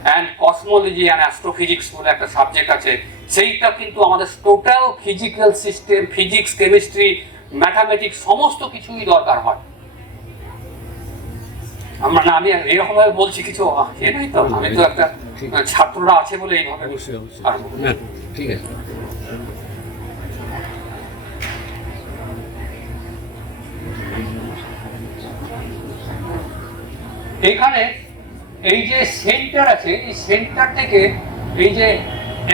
and cosmology and astrophysics বলে একটা সাবজেক্ট আছে। সেইটা কিন্তু আমাদের total physical system, physics, chemistry, mathematics সমস্ত কিছুই দরকার হয়। আমি এরকম ভাবে বলছি কিছু নাই তো, আমি তো একটা ছাত্ররা আছে বলে এইভাবে ঠিক আছে। এখানে এই যে সেন্টার আছে, এই সেন্টার থেকে এই যে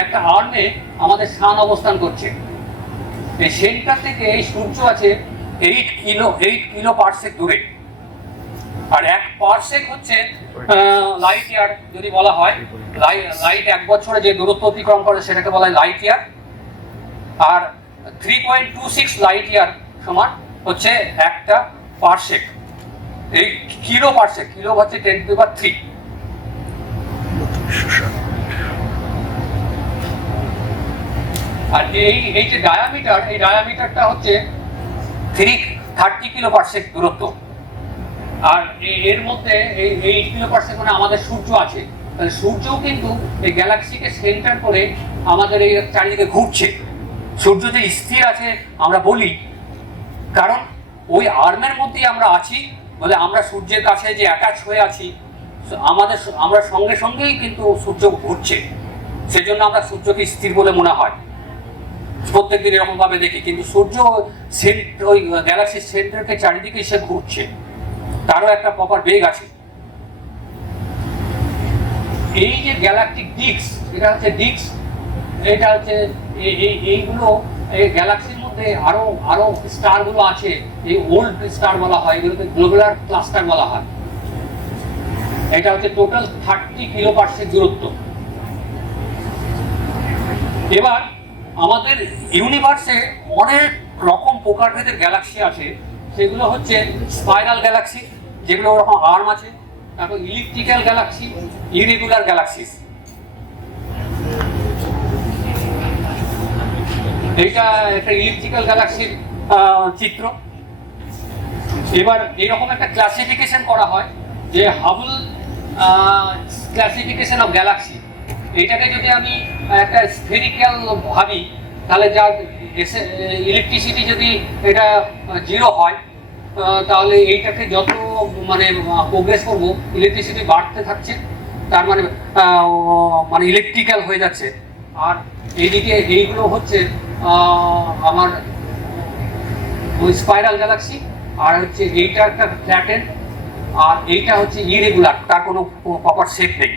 একটা আর্মে আমাদের সান অবস্থান করছে, এই সেন্টার থেকে এই সূর্য আছে 8 কিলো পারসেক দূরে। আর 1 পারসেক হচ্ছে লাইট ইয়ার। যদি বলা হয় লাইট 1 বছরে যে দূরত্ব অতিক্রম করে সেটাকে বলা হয় লাইট ইয়ার। আর 3.26 লাইট ইয়ার সমান হচ্ছে একটা পারসেক। এই কিলো পারসেক, কিলো হচ্ছে 10⁻³ আর এই যে ডায়ামিটার, এই ডায়ামিটারটা হচ্ছে 30 কিলো পারসেক দূরত্ব। আর এর মধ্যে এই 8 কিলো পারসেক মানে আমাদের সূর্য আছে। তাহলে সূর্যও কিন্তু এই গ্যালাক্সিকে সেন্টার করে আমাদের এই চারিদিকে ঘুরছে। সূর্য যে স্থির আছে আমরা বলি, কারণ ওই আর্মের মধ্যেই আমরা আছি বলে আমরা সূর্যের কাছে যে অ্যাটাচ হয়ে আছি, আমরা সঙ্গে সঙ্গেই কিন্তু সূর্য ঘুরছে, সেজন্য আমরা সূর্যকে স্থির বলে মনে হয়, প্রত্যেকদিন এরকম ভাবে দেখি। কিন্তু সূর্য ওই গ্যালাক্সির সেন্টারকে চারিদিকে সে ঘুরছে, তারও একটা প্রপার বেগ আছে। এই যে গ্যালাকটিক ডিস্ক, এটা হচ্ছে ডিস্ক, এটা হচ্ছে এইগুলো এই গ্যালাক্সির মধ্যে আরো স্টার গুলো আছে, এই ওল্ড স্টার বলা হয়, এগুলোকে গ্লোবুলার ক্লাস্টার বলা হয়। এটা হচ্ছে টোটাল 30 কিলো পারসেক দূরত্ব। এবার আমাদের ইউনিভার্সে অনেক রকম প্রকারভেদের গ্যালাক্সি আছে। সেগুলো হচ্ছে স্পাইরাল গ্যালাক্সি, যেগুলো ওরকম আর্ম আছে, তারপর ইলিপ্টিক্যাল গ্যালাক্সি, ইরেগুলার গ্যালাক্সিস। এইটা একটা ইলিপ্টিক্যাল গ্যালাক্সির চিত্র। এবার এরকম একটা ক্লাসিফিকেশন করা হয় যে হাবল ক্লাসিফিকেশন অফ গ্যালাক্সি। এইটাকে যদি আমি একটা স্ফেরিক্যাল ভাবি, তাহলে যার ইলেকট্রিসিটি যদি এটা 0 হয়, তাহলে এইটাকে যত মানে প্রোগ্রেস করবো ইলেকট্রিসিটি বাড়তে থাকছে, তার মানে ইলেকট্রিক্যাল হয়ে যাচ্ছে। আর এইদিকে এইগুলো হচ্ছে আমার ওই স্পাইরাল গ্যালাক্সি, আর হচ্ছে এইটা একটা ফ্ল্যাটেন, আর এইটা হচ্ছে ইরেগুলার, তার কোনো প্রপার শেপ নেই।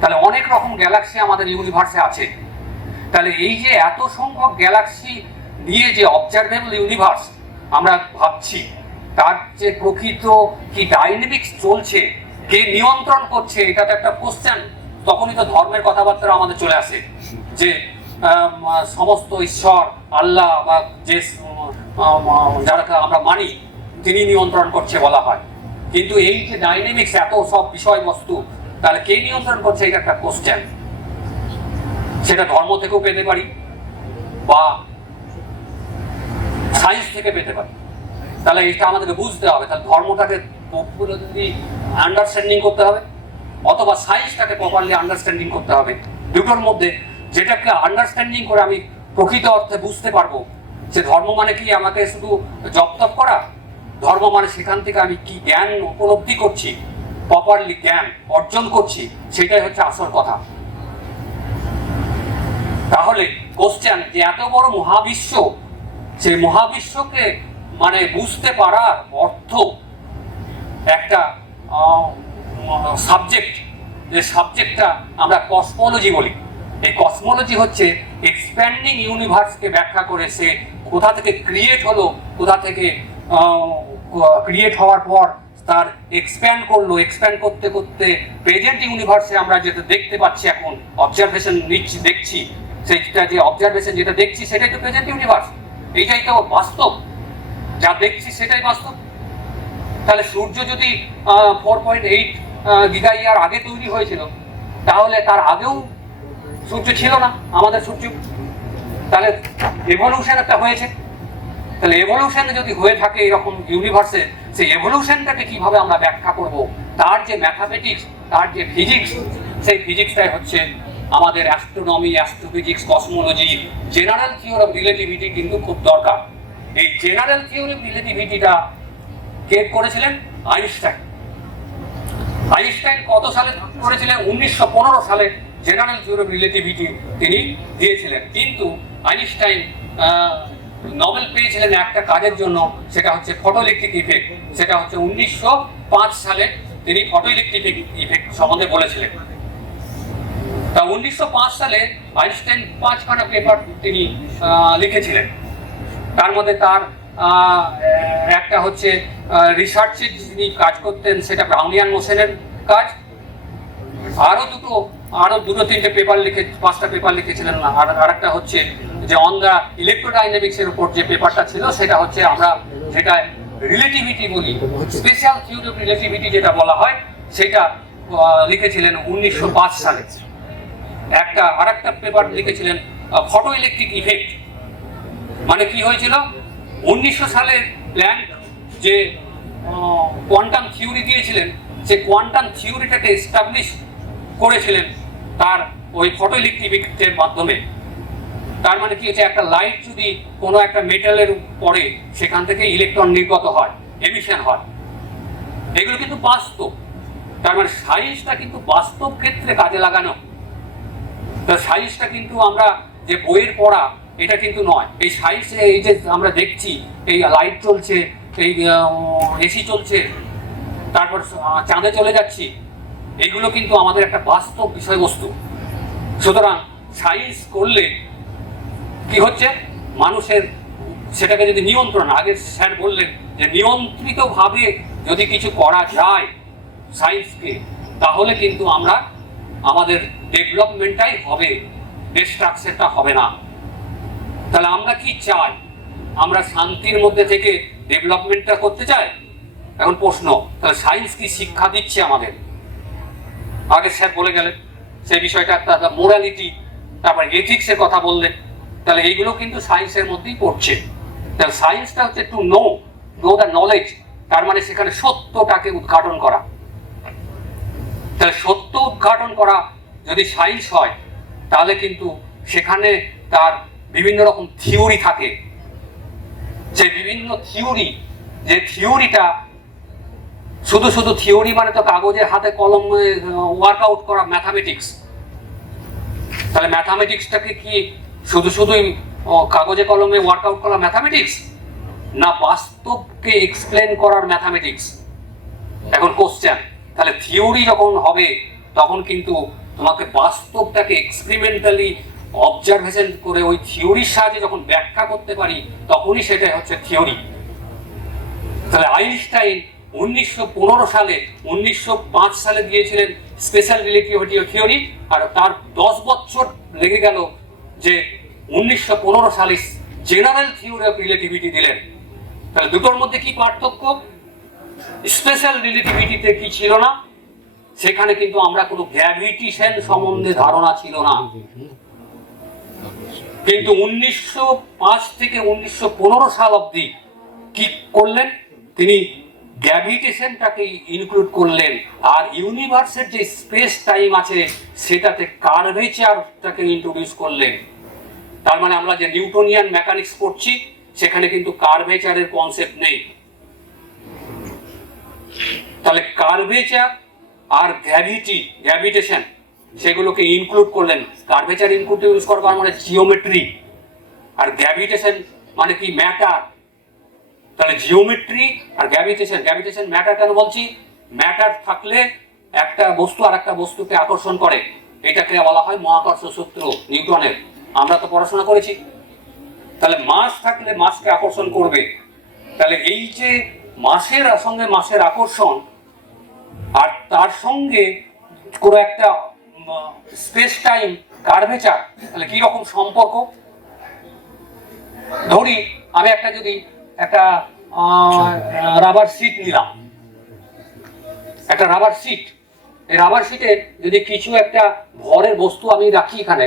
তাহলে অনেক রকম গ্যালাক্সি আমাদের ইউনিভার্সে আছে। তাহলে এই যে এত সংখ্যক গ্যালাক্সি নিয়ে যে অবজারভেবল ইউনিভার্স আমরা ভাবছি, তার যে প্রকৃত কি ডাইনামিক্স চলছে, কে নিয়ন্ত্রণ করছে, এটা তো একটা কোশ্চেন। তখনই তো ধর্মের কথাবার্তা আমাদের চলে আসে যে সমস্ত ঈশ্বর, আল্লাহ বা যে যারা আমরা মানি তিনি নিয়ন্ত্রণ করছে বলা হয়। কিন্তু এই যে ডাইনামিক্স, এত সব বিষয়বস্তু, তাহলে কে নিয়ন্ত্রণ করছে, এটা একটা কোশ্চেন। সেটা ধর্ম থেকেও পেতে পারি বা সায়েন্স থেকে পেতে পারি। তাহলে এটা আমাদেরকে বুঝতে হবে। তাহলে ধর্মটাকে প্রপারলি আন্ডারস্ট্যান্ডিং করতে হবে, অথবা সায়েন্সটাকে প্রপারলি আন্ডারস্ট্যান্ডিং করতে হবে। দুটোর মধ্যে যেটাকে আন্ডারস্ট্যান্ডিং করে আমি প্রকৃত অর্থে বুঝতে পারবো যে ধর্ম মানে কি আমাকে শুধু জপ তপ করা, ধর্ম মানে সেখান থেকে আমি কি জ্ঞান উপলব্ধি করছি, প্রপারলি জ্ঞান অর্জন করছি, সেটাই হচ্ছে আসল কথা। তাহলে কোশ্চেন যে এত বড় মহাবিশ্ব, সেই মহাবিশ্বকে মানে বুঝতে পারার অর্থ একটা সাবজেক্ট, যে সাবজেক্টটা আমরা কসমোলজি বলি। এই কসমোলজি হচ্ছে এক্সপ্যান্ডিং ইউনিভার্সকে ব্যাখ্যা করে সে কোথা থেকে ক্রিয়েট হলো, কোথা থেকে ক্রিয়েট হওয়ার পর তার এক্সপ্যান্ড করলো, এক্সপ্যান্ড করতে করতে প্রেজেন্ট ইউনিভার্সে আমরা যেটা দেখতে পাচ্ছি এখন অবজারভেশন নিচ্ছি, দেখছি, সেটা যে অবজারভেশন যেটা দেখছি সেটাই তো প্রেজেন্ট ইউনিভার্স, এইটাই তো বাস্তব, যা দেখছি সেটাই বাস্তব। তাহলে সূর্য যদি 4.8 গিগা ইয়ার আগে তৈরি হয়েছিল, তাহলে তার আগেও সূর্য ছিল না আমাদের সূর্য, তাহলে এভলিউশন একটা হয়েছে। তাহলে এভলিউশন যদি হয়ে থাকে এরকম ইউনিভার্সে, সেই এভলিউশনটাকে কিভাবে আমরা ব্যাখ্যা করব, তার যে ম্যাথামেটিক্স, তার যে ফিজিক্স, সেই ফিজিক্সটাই হচ্ছে আমাদের astronomy, astrophysics, cosmology, general theory of relativity কিন্তু খুব দরকার। এই জেনারেল থিওরি অফ রিলেটিভিটিটা কে করেছিলেন? আইনস্টাইন। আইনস্টাইন কত সালে করেছিলেন? 1915 সালে জেনারেল থিওরি অফ রিলেটিভিটি তিনি দিয়েছিলেন। কিন্তু আইনস্টাইন নোবেল পেয়েছিলেন একটা কাজের জন্য, সেটা হচ্ছে ফটোইলেকট্রিক ইফেক্ট। সেটা হচ্ছে 1905 সালে তিনি ফটোইলেকট্রিক ইফেক্ট সম্বন্ধে বলেছিলেন। তা 1905 সালে আইনস্টাইন 5খানা পেপার তিনি লিখেছিলেন। তার মধ্যে তার একটা হচ্ছে রিসার্চে যিনি কাজ করতেন সেটা ব্রাউনিয়ান মোশনের কাজ, আরো দুটো তিনটে পেপার লিখে 5টা পেপার লিখেছিলেন। আর একটা হচ্ছে যে অন দা ইলেকট্রোডাইনামিক্স এর উপর যে পেপারটা ছিল, সেটা হচ্ছে আমরা যেটা রিলেটিভিটি বলি, স্পেশাল থিওরি অফ রিলেটিভিটি যেটা বলা হয়, সেটা লিখেছিলেন 1905 সালে। আরেকটা পেপার লিখেছিলেন ফটো ইলেকট্রিক ইফেক্ট। মানে কি হয়েছিল? 1900 সালে প্ল্যাঙ্ক যে কোয়ান্টাম থিওরি দিয়েছিলেন, সেই কোয়ান্টাম থিওরিটাকে এস্টাবলিশ করেছিলেন তার ওই ফটো ইলেকট্রিকের মাধ্যমে। তার মানে কি হচ্ছে, একটা লাইট যদি কোনো একটা মেটালের পড়ে, সেখান থেকে ইলেকট্রন নির্গত হয়, এমিশন হয়, এগুলো কিন্তু বাস্তব। তার মানে সায়েন্সটা কিন্তু বাস্তব ক্ষেত্রে কাজে লাগানো। তো সায়েন্সটা কিন্তু আমরা যে বইয়ের পড়া এটা কিন্তু নয়। এই সায়েন্সে এই যে আমরা দেখছি, এই লাইট চলছে, এই এসি চলছে, তারপর চাঁদে চলে যাচ্ছি, এইগুলো কিন্তু আমাদের একটা বাস্তব বিষয়বস্তু। সুতরাং সায়েন্স করলে কি হচ্ছে, মানুষের সেটাকে যদি নিয়ন্ত্রণ, আগে স্যার বললেন যে নিয়ন্ত্রিতভাবে যদি কিছু করা যায় সায়েন্সকে, তাহলে কিন্তু আমরা আমাদের ডেভেলপমেন্টটাই হবে, ডিস্ট্রাকশনটা হবে না। তাহলে আমরা কি চাই? আমরা শান্তির মধ্যে থেকে ডেভেলপমেন্টটা করতে চাই। এখন প্রশ্ন, তাহলে সায়েন্স কি শিক্ষা দিচ্ছে আমাদের? আগে স্যার বলে গেলেন সেই বিষয়টা, একটা মোরালিটি, তারপর এথিক্সের কথা বললেন। তাহলে এইগুলো কিন্তু সায়েন্সের মধ্যেই পড়ছে। তাহলে সায়েন্সটা হচ্ছে টু নো দ্য নলেজ, তার মানে সেখানে সত্যটাকে উদ্ঘাটন করা। তাহলে সত্য উদ্ঘাটন করা যদি সায়েন্স হয়, তাহলে কিন্তু সেখানে তার বিভিন্ন রকম থিওরি থাকে। সেই বিভিন্ন থিওরি, যে থিওরিটা শুধু থিওরি মানে তো কাগজের হাতে কলমে ওয়ার্কআউট করা ম্যাথামেটিক্স। তাহলে ম্যাথামেটিক্সটাকে কি শুধুই কাগজে কলমে ওয়ার্কআউট করা ম্যাথামেটিক্স, না বাস্তবকে এক্সপ্লেন করার ম্যাথামেটিক্স? এখন কোশ্চেন, তাহলে থিওরি যখন হবে তখন কিন্তু তোমাকে বাস্তবটাকে এক্সপেরিমেন্টালি অবজারভেশন করে ওই থিওরির সাহায্যে যখন ব্যাখ্যা করতে পারি, তখনই সেটা হচ্ছে থিওরি। তাহলে আইনস্টাইন 1915 সালে 1905 সালে দিয়েছিলেন স্পেশাল রিলেটিভিটি থিওরি, আর তার 10 বছর লেগে গেল যে 1915 সালে জেনারেল থিওরি অফ রিলেটিভিটি দিলেন। তাহলে দুটোর মধ্যে কি পার্থক্য? স্পেশাল রিলেটিভিটিতে কি ছিল না? সেখানে কিন্তু আমরা কোনো গ্র্যাভিটেশন সম্বন্ধে ধারণা ছিল না। কিন্তু 1905 থেকে 1915 সাল অবধি কি করলেন তিনি? গ্র্যাভিটেশনটাকে ইনক্লুড করলেন, আর ইউনিভার্সের যে স্পেস টাইম আছে সেটাতে কার্ভেচারটাকে ইন্ট্রোডিউস করলেন। তার মানে আমরা যে নিউটনিয়ান মেকানিক্স পড়ছি, সেখানে কিন্তু কার্ভেচারের কনসেপ্ট নেই। তাহলে কার্ভেচার আর গ্র্যাভিটেশন সেগুলোকে ইনক্লুড করলেন। কার্ভেচার ইনক্লুড করবার মানে জিওমেট্রি, আর গ্র্যাভিটেশন মানে কি? ম্যাটার। তাহলে জিওমেট্রি আর গ্র্যাভিটেশন ম্যাটার কেন বলছি? ম্যাটার থাকলে একটা বস্তু আর একটা বস্তুকে আকর্ষণ করে, এটাকে বলা হয় মহাকর্ষ সূত্র নিউটনের, আমরা তো পড়াশোনা করেছি। তাহলে মাস থাকলে মাসকে আকর্ষণ করবে। তাহলে এই যে মাসের সঙ্গে মাসের আকর্ষণ আর তার সঙ্গে কোনো একটা স্পেস টাইম কার্ভেচার, তাহলে কি রকম সম্পর্ক? ধরি আমি যদি একটা রাবার সিট নিলাম, একটা রাবার সিট, এই রাবার সিটে যদি কিছু একটা ভরের বস্তু আমি রাখি এখানে,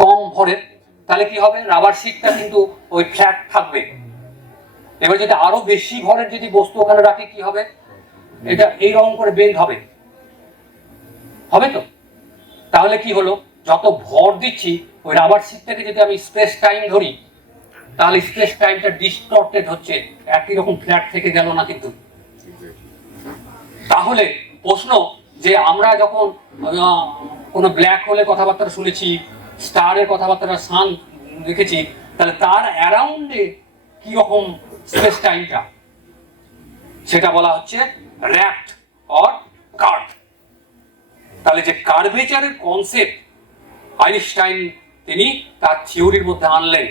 কম ভরের, তাহলে কি হবে? রাবার সিটটা কিন্তু ওই ফ্ল্যাট থাকবে। এবার যদি আরো বেশি ভরের যদি বস্তু ওখানে রাখি, কি হবে? এটা এইরকম করে বেন্ড হবে, হবে তো? তাহলে কি হলো? যত ভর দিচ্ছি ওই রাবার সিটটাকে যদি আমি স্পেস টাইম ধরি, তাহলে স্পেস টাইমটা ডিস্টর্টেড হচ্ছে, একই রকম ফ্ল্যাট থেকে গেল না কিন্তু। তাহলে প্রশ্ন যে আমরা যখন কোনো ব্ল্যাক হোলের কথাবার্তা শুনেছি, স্টারের কথাবার্তা, সান দেখেছি, তাহলে তার অ্যারাউন্ডে কি রকম স্পেস টাইমটা, সেটা বলা হচ্ছে র্যাপ্ট অর কার্ভ। তাহলে যে কার্ভেচারের কনসেপ্ট আইনস্টাইন তিনি তার থিওরির মধ্যে আনলেন।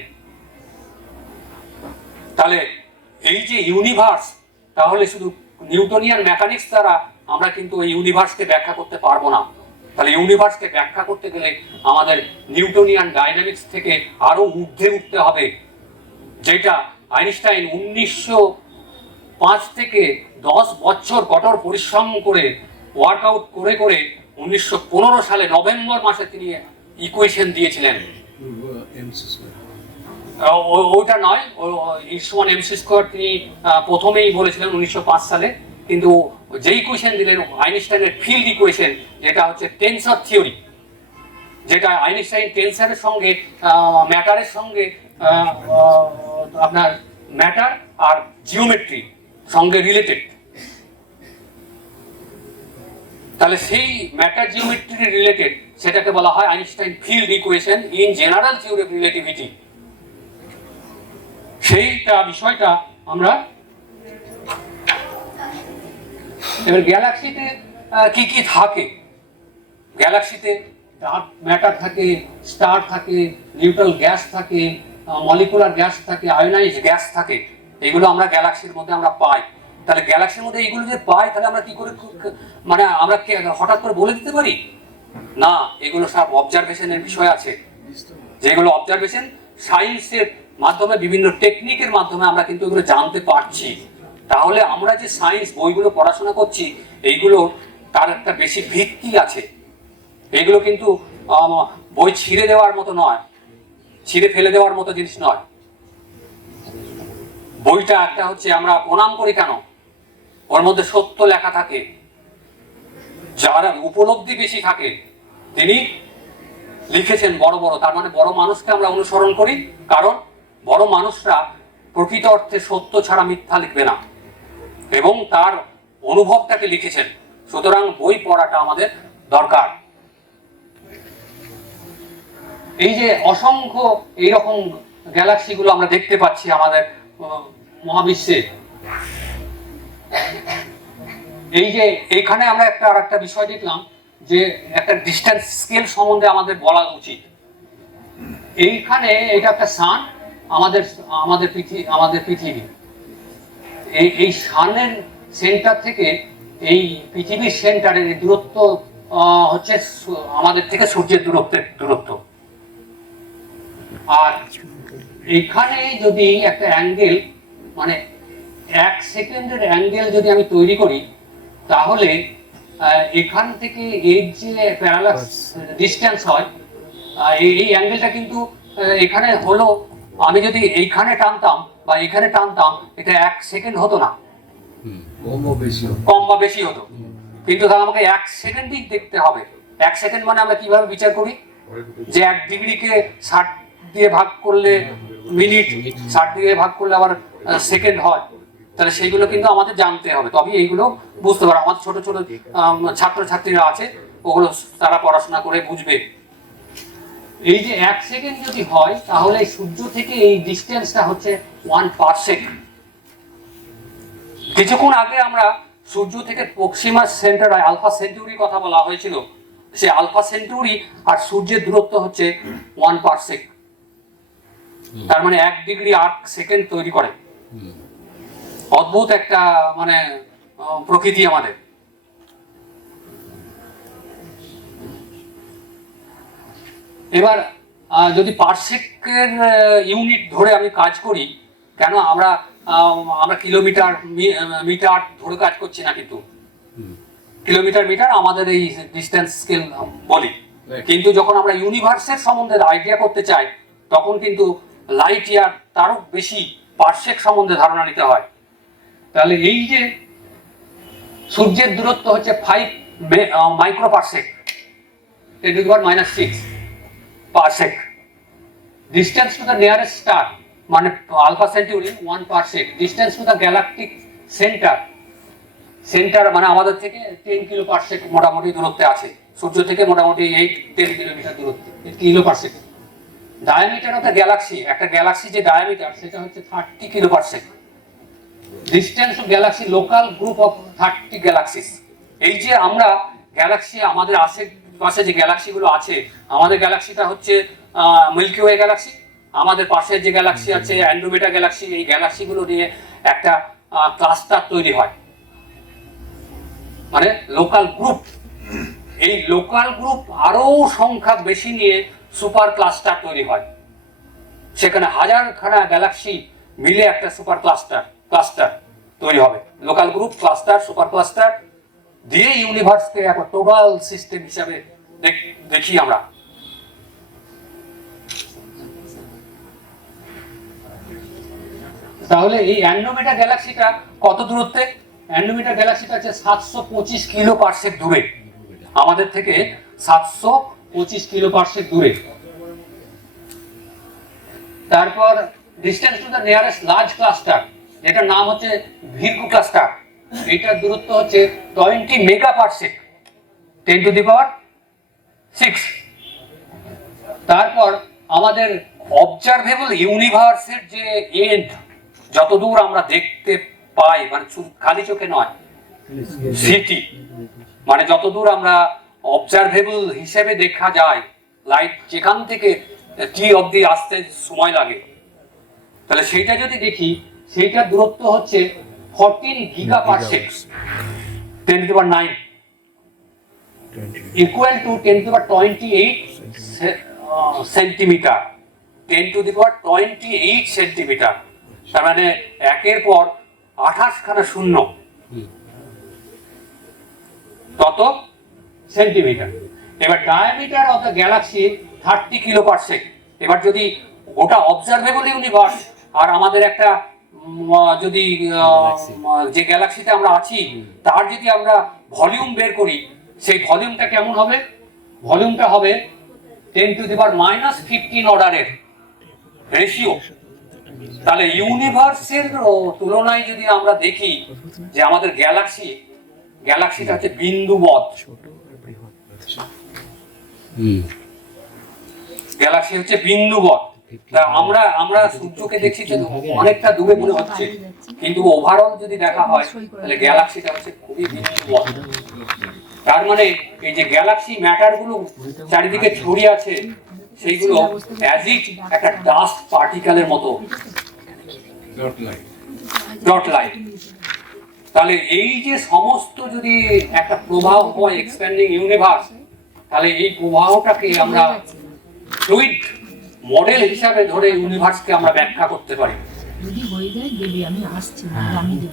তাহলে এই যে ইউনিভার্স, তাহলে শুধু নিউটনিয়ান মেকানিক্স দ্বারা আমরা কিন্তু এই ইউনিভার্সকে ব্যাখ্যা করতে পারবো না। তাহলে ইউনিভার্সকে ব্যাখ্যা করতে গেলে আমাদের নিউটনিয়ান ডাইনামিক্স থেকে আরো ঊর্ধ্বে উঠতে হবে, যেটা আইনস্টাইন 1905 থেকে 10 বছর কঠোর পরিশ্রম করে ওয়ার্কআউট করে 1915 সালে নভেম্বর মাসে তিনি ইকুয়েশন দিয়েছিলেন। ওইটা নয়, E=mc² তিনি প্রথমেই বলেছিলেন 1905 সালে, কিন্তু যে ইকুয়েশন দিলেন আইনস্টাইনের ফিল্ড ইকুয়েশন, যেটা হচ্ছে টেনসর থিওরি, যেটা আইনস্টাইন টেনসরের সঙ্গে ম্যাটারের সঙ্গে আপনার ম্যাটার আর জিওমেট্রি সঙ্গে রিলেটেড। তাহলে সেই ম্যাটার জিওমেট্রি রিলেটেড, সেটাকে বলা হয় Einstein field equation in general theory of relativity. সেইটা বিষয়টা আমরা এবার গ্যালাক্সিতে কি কি থাকে, গ্যালাক্সিতে ডার্ক ম্যাটার থাকে, স্টার থাকে, নিউট্রাল গ্যাস থাকে, মলিকুলার গ্যাস থাকে, আয়োনাইজ গ্যাস থাকে, এগুলো আমরা গ্যালাক্সির মধ্যে আমরা পাই। তাহলে গ্যালাক্সির মধ্যে এইগুলো যে পাই, তাহলে আমরা কি করে, মানে আমরা হঠাৎ করে বলে দিতে পারি না? এগুলো সব অবজারভেশনের বিষয় আছে, যেগুলো অবজারভেশন সায়েন্সের মাধ্যমে, বিভিন্ন টেকনিকের মাধ্যমে আমরা কিন্তু এগুলো জানতে পারছি। তাহলে আমরা যে সায়েন্স বইগুলো পড়াশোনা করছি, এইগুলো তার একটা বেশি ভিত্তি আছে। এগুলো কিন্তু বই ছিঁড়ে দেওয়ার মতো নয়, ছিঁড়ে ফেলে দেওয়ার মতো জিনিস নয়। বইটা একটা হচ্ছে, আমরা প্রণাম করি কেন? ওর মধ্যে সত্য লেখা থাকে, যারা উপলব্ধি বেশি থাকে তিনি লিখেছেন বড় বড়, তার মানে বড় মানুষকে আমরা অনুসরণ করি, কারণ বড় মানুষরা প্রকৃত অর্থে সত্য ছাড়া মিথ্যা লিখবে না, এবং তার অনুভবটাকে লিখেছেন। সুতরাং বই পড়াটা আমাদের দরকার। এই যে অসংখ্য এইরকম গ্যালাক্সিগুলো আমরা দেখতে পাচ্ছি আমাদের মহাবিশ্বে, এই যে এইখানে আমরা আরেকটা বিষয় দেখলাম, যে একটা ডিস্টেন্স স্কেল সম্বন্ধে আমাদের বলা উচিত। এইখানে এটা একটা সান, আমাদের পৃথিবী, এই সানের সেন্টার থেকে এই পৃথিবীর সেন্টারের দূরত্ব হচ্ছে আমাদের থেকে সূর্যের দূরত্ব। আর এখানে যদি একটা অ্যাঙ্গেল, মানে 1 সেকেন্ডের অ্যাঙ্গেল যদি আমি তৈরি করি, তাহলে এখান থেকে এর যে প্যারালাক্স ডিস্টেন্স হয়, এই অ্যাঙ্গেলটা কিন্তু এখানে হলো, আমি যদি এইখানে টানতাম বা এখানে টানতাম, এটা 1 সেকেন্ড হতো না, কম বা বেশি হতো। কিন্তু তাহলে আমাকে 1 সেকেন্ডই দেখতে হবে। 1 সেকেন্ড মানে আমরা কিভাবে বিচার করি, যে 1 ডিগ্রিকে 60 দিয়ে ভাগ করলে মিনিট, 60 দিয়ে ভাগ করলে আবার সেকেন্ড হয়। তাহলে সেইগুলো কিন্তু আমাদের জানতে হবে, তবে এইগুলো বুঝতে পারো। আমাদের ছোট ছোট ছাত্রছাত্রীরা আছে, ওগুলো তারা পড়াশোনা করে বুঝবে। এই যে 1 সেকেন্ড যদি হয়, তাহলে সূর্য থেকে এই ডিস্টেন্সটা হচ্ছে 1 পারসেকেন্ড। কিছুক্ষণ আগে আমরা সূর্য থেকে প্রক্সিমা সেন্টারাই আলফা সেন্টুরি কথা বলা হয়েছিল, সে আলফা সেন্টুরি আর সূর্যের দূরত্ব হচ্ছে 1 পারসেক। তার মানে 1 ডিগ্রি 8 সেকেন্ড তৈরি করে। অদ্ভুত একটা মানে প্রকৃতি আমাদের। এবার যদি পারসেকের ইউনিট ধরে আমি কাজ করি, কেন আমরা আমরা কিলোমিটার মিটার ধরে কাজ করছি না, কিন্তু কিলোমিটার মিটার আমাদের এই ডিস্টেন্স স্কেল বলি, কিন্তু যখন আমরা ইউনিভার্সের সম্বন্ধে আইডিয়া করতে চাই তখন কিন্তু লাইট ইয়ার তারও বেশি পারসেক সম্বন্ধে ধারণা নিতে হয়। তাহলে এই যে সূর্যের দূরত্ব হচ্ছে 5 micro parsec, 10⁻⁻⁶ parsec. Distance to the nearest star মানে Alpha Centauri 1 parsec. Distance to the galactic centre মানে আমাদের থেকে 10 কিলো পারসেক মোটামুটি দূরত্বে আছে, সূর্য থেকে মোটামুটি 8-10 কিলোমিটার দূরত্বে, kilo parsec. Diameter of the galaxy, একটা গ্যালাক্সি যে ডায়ামিটার সেটা হচ্ছে 30 kilo parsec. Distance to galaxy local group of 30 galaxies. এই যে আমরা গ্যালাক্সি আমাদের আশেপাশে যে গ্যালাক্সিগুলো আছে, আমাদের গ্যালাক্সিটা হচ্ছে মিল্কি ওয়ে গ্যালাক্সি, আমাদের পাশের যে গ্যালাক্সি আছে অ্যান্ড্রোমেডা গ্যালাক্সি, এই গ্যালাক্সিগুলো নিয়ে একটা ক্লাস্টার তৈরি হয়, মানে লোকাল গ্রুপ। এই লোকাল গ্রুপ আরো সংখ্যা বেশি নিয়ে সুপার ক্লাস্টার তৈরি হয়, সেখানে হাজারখানা গ্যালাক্সি মিলে একটা সুপার ক্লাস্টার তৈরি হবে। Local group, cluster, super cluster দিয়ে ইউনিভার্সকে একটা টোটাল সিস্টেম হিসাবে দেখি আমরা। তাহলে এই অ্যান্ড্রোমেডা গ্যালাক্সিটা কত দূরত্বে? অ্যান্ড্রোমেডা গ্যালাক্সিটা আছে 725 কিলো পারসেক দূরে, আমাদের থেকে 725 কিলো পারসেক দূরে। তারপর distance to the nearest large cluster, যেটার নাম হচ্ছে ভিরগু ক্লাস্টার, এটার দূরত্ব হচ্ছে 20 মেগা পারসেক, 10⁻⁶। তারপর আমাদের অবজারভেবল ইউনিভার্সের যে এন্ড, যতদূর আমরা দেখতে পাই, মানে খালি চোখে নয়, সিটি মানে যতদূর আমরা অবজারভেবল হিসেবে দেখা যায়, লাইট যেখান থেকে টি অবধি আসতে সময় লাগে, তাহলে সেইটা যদি দেখি সেইটার দূরত্ব হচ্ছে 14 giga parsec, 10⁻⁹, equal to 10⁻28 centimetre, 10⁻28 centimetre. তার মানে একের পর 28 খানা শূন্য, তত সেন্টিমিটার। এবার diameter of the Galaxy 30 kilo parsec. এবার যদি ওটা অবজারভেবল ইউনিভার্স আর আমাদের একটা যদি যে গ্যালাক্সিতে আমরা আছি তার যদি আমরা ভলিউম বের করি, সেই ভলিউমটা কেমন হবে? ভলিউমটা হবে 10⁻⁻15 অর্ডারের রেশিও। তাহলে ইউনিভার্সের তুলনায় যদি আমরা দেখি যে আমাদের গ্যালাক্সিটা হচ্ছে বিন্দুবৎ, গ্যালাক্সি হচ্ছে বিন্দুবৎ। আমরা সূর্যকে দেখছি যে অনেকটা দূরে মনে হচ্ছে, কিন্তু ওভারঅল যদি দেখা হয় তাহলে গ্যালাক্সিটা হচ্ছে খুবই বিন্দুবৎ। তার মানে এই যে গ্যালাক্সি ম্যাটার গুলো চারিদিকে ছড়িয়ে আছে, সেইগুলো অ্যাজ ইট একটা ডাস্ট পার্টিকেলের মতো, ডট লাইট। তাহলে এই যে সমস্ত যদি একটা প্রবাহ হয় এক্সপ্যান্ডিং ইউনিভার্স, তাহলে এই প্রবাহটাকে আমরা ফ্লুইড মডেল হিসাবে ধরে ইউনিভার্সকে আমরা ব্যাখ্যা করতে পারি।